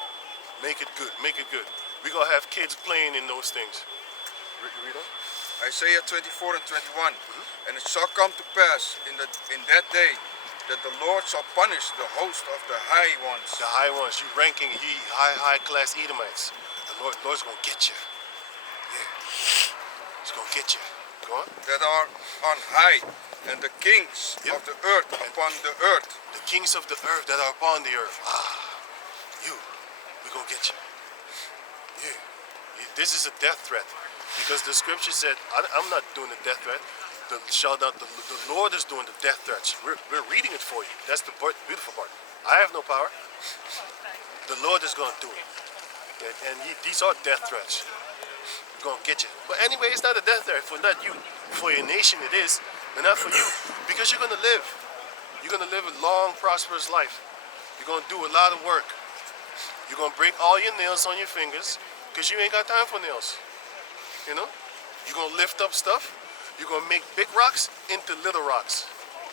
make it good, make it good. We're gonna have kids playing in those things. Read on. Isaiah 24 and 21. And it shall come to pass in that day that the Lord shall punish the host of the high ones. The high ones, you ranking high class Edomites. The Lord's gonna get you. Yeah, He's gonna get you. Go on. That are on high, and the kings Yep. of the earth upon the earth. The kings of the earth that are upon the earth. We're gonna get you. Yeah. This is a death threat. Because the scripture said, I'm not doing the death threat. The Lord is doing the death threats. We're reading it for you. That's the beautiful part. I have no power. The Lord is going to do it. And these are death threats. We're going to get you. But anyway, it's not a death threat for not you. For your nation it is, but not for you. Because you're going to live. You're going to live a long, prosperous life. You're going to do a lot of work. You're going to break all your nails on your fingers because you ain't got time for nails. You know, you're gonna lift up stuff, you're gonna make big rocks into little rocks,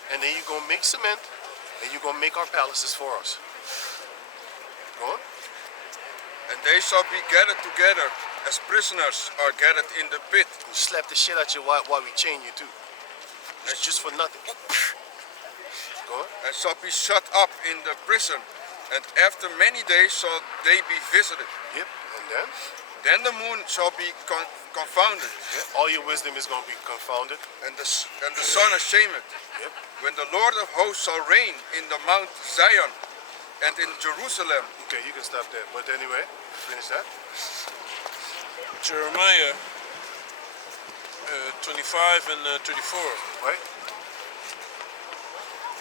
and then you're gonna make cement, and you're gonna make our palaces for us. Go on. And they shall be gathered together as prisoners are gathered in the pit. We slap the shit out you while we chain you too. It's just for nothing. Go on. And shall be shut up in the prison. And after many days shall they be visited. Yep. And then Then the moon shall be confounded, all your wisdom is gonna be confounded. and the sun ashamed. Yep. When the Lord of hosts shall reign in the Mount Zion and in Jerusalem. Okay, you can stop there. But anyway, finish that. Jeremiah 25 and 34. Right?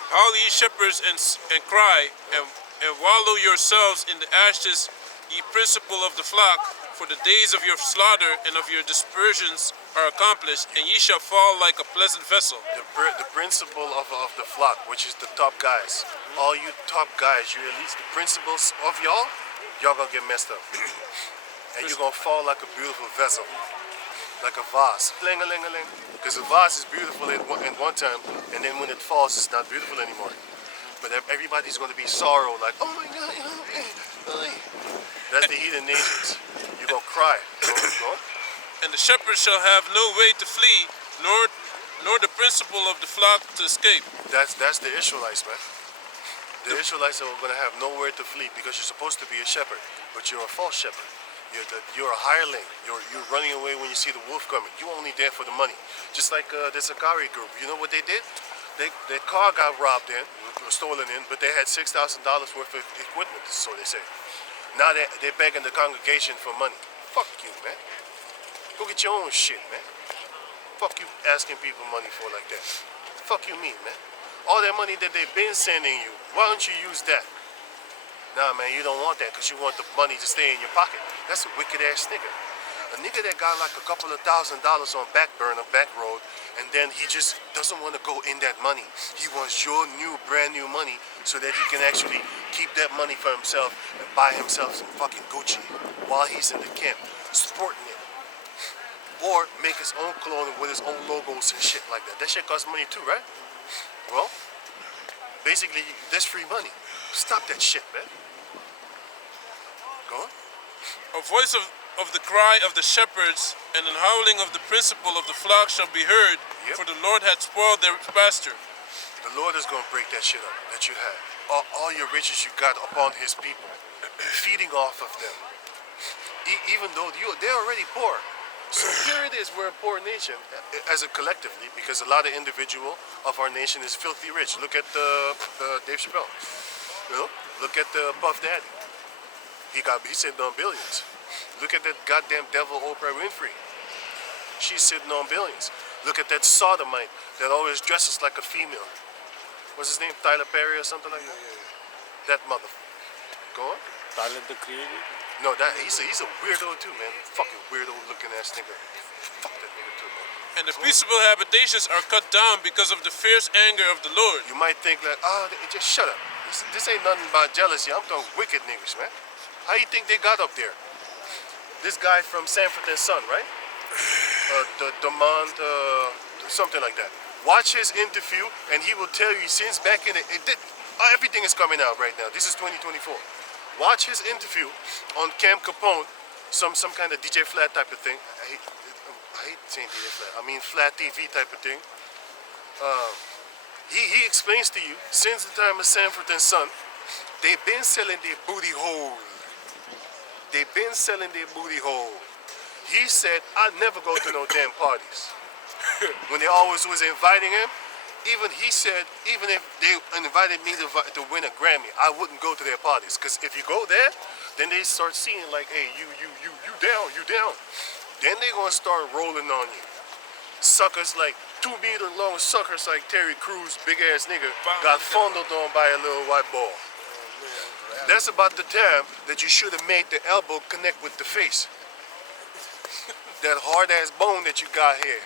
Howl ye shepherds and cry, and wallow yourselves in the ashes, ye principal of the flock, for the days of your slaughter and of your dispersions are accomplished, and ye shall fall like a pleasant vessel. The principle of the flock, which is the top guys. All you top guys, you at least the principles of y'all gonna get messed up. And you're gonna fall like a beautiful vessel. Like a vase. Ling-a-ling-a-ling. Because a vase is beautiful in one time, and then when it falls, it's not beautiful anymore. But everybody's gonna be sorrow, like, oh my God, that's the heathen nations. You're gonna cry. Go on. And the shepherds shall have no way to flee, nor the principal of the flock to escape. That's the Israelites, man. The Israelites are going to have nowhere to flee because you're supposed to be a shepherd, but you're a false shepherd. You're a hireling. You're running away when you see the wolf coming. You're only there for the money. Just like the Sakari group. You know what they did? Their car got robbed in, stolen in, but they had $6,000 worth of equipment, so they say. Now they're begging the congregation for money. Fuck you, man. Go get your own shit, man. Fuck you asking people money for like that. Fuck you mean, man. All that money that they've been sending you, why don't you use that? Nah, man, you don't want that because you want the money to stay in your pocket. That's a wicked ass nigga. A nigga that got like a couple of $1,000 on back road, and then he just doesn't want to go in that money. He wants your brand new money so that he can actually keep that money for himself and buy himself some fucking Gucci while he's in the camp, sporting it. Or make his own clothing with his own logos and shit like that. That shit costs money too, right? Well, basically, that's free money. Stop that shit, man. Go on. A voice of the cry of the shepherds and an howling of the principal of the flock shall be heard, Yep. for the Lord hath spoiled their pasture. The Lord is going to break that shit up that you have. All your riches you got upon his people, feeding off of them. Even though they're already poor. So here it is, we're a poor nation as a collectively, because a lot of individual of our nation is filthy rich. Look at Dave Chappelle. You know? Look at the Puff Daddy. He's sitting on billions. Look at that goddamn devil Oprah Winfrey. She's sitting on billions. Look at that sodomite that always dresses like a female. What's his name? Tyler Perry or something like that? That motherfucker. Go on. Tyler the Creator. No, he's a weirdo too, man. Fucking weirdo looking ass nigga. Fuck that nigga too, man. And the peaceable habitations are cut down because of the fierce anger of the Lord. You might think like, just shut up. This ain't nothing about jealousy. I'm talking wicked niggas, man. How you think they got up there? This guy from Sanford and Son, right? Something like that. Watch his interview, and he will tell you since back in everything is coming out right now. This is 2024. Watch his interview on Camp Capone, some kind of DJ Flat type of thing. I hate saying DJ Flat. I mean Flat TV type of thing. He explains to you since the time of Sanford and Son, they've been selling their booty hole. They've been selling their booty hole. He said, I never go to no damn parties. When they always was inviting him, even he said, even if they invited me to win a Grammy, I wouldn't go to their parties. Because if you go there, then they start seeing like, hey, you down. Then they gonna start rolling on you. Suckers like 2 meter long suckers like Terry Crews, big ass nigga, got fondled on by a little white ball. That's about the time that you should have made the elbow connect with the face. That hard ass bone that you got here.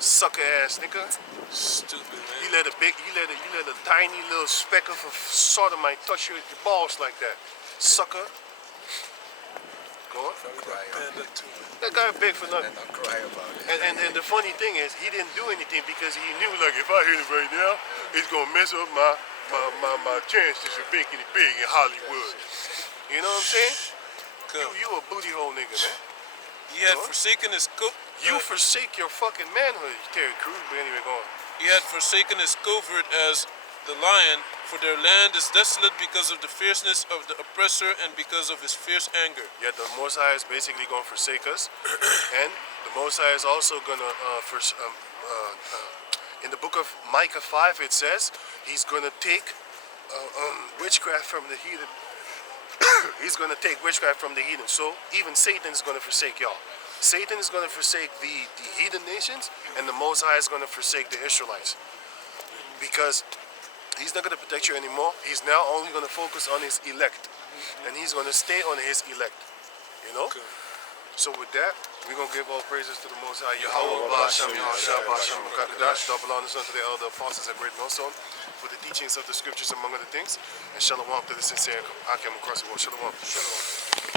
Sucker ass nigga. Stupid, man. You let a tiny little speck of a sodomite touch you with your balls like that. Sucker. Go on. That guy big for nothing. And I'll cry about it. And the funny thing is, he didn't do anything because he knew, like, if I hit it right now, it's gonna mess up my chances of making it big in Hollywood. You know what I'm saying? You a booty hole nigga, man. He had forsaken his You forsake your fucking manhood, Terry Crews. But anyway, go on. He had forsaken his covert as the lion, for their land is desolate because of the fierceness of the oppressor and because of his fierce anger. Yeah, the Most High is basically going to forsake us, and the Most High is also going to in the book of Micah 5 it says he's going to take witchcraft from the heathen. He's going to take witchcraft from the heathen. So even Satan is going to forsake y'all. Satan is going to forsake the heathen nations, and the Most High is going to forsake the Israelites. Because he's not going to protect you anymore. He's now only going to focus on his elect. And he's going to stay on his elect. You know? Okay. So with that, we're going to give all praises to the Most High. Yahweh, Ba'ashem, Yahushua, Ba'ashem, Kakadash, double honors unto the elder apostles at Great Millstone for the teachings of the scriptures among other things. And shalom to the sincere Akim across the world. Shalom. Shalom.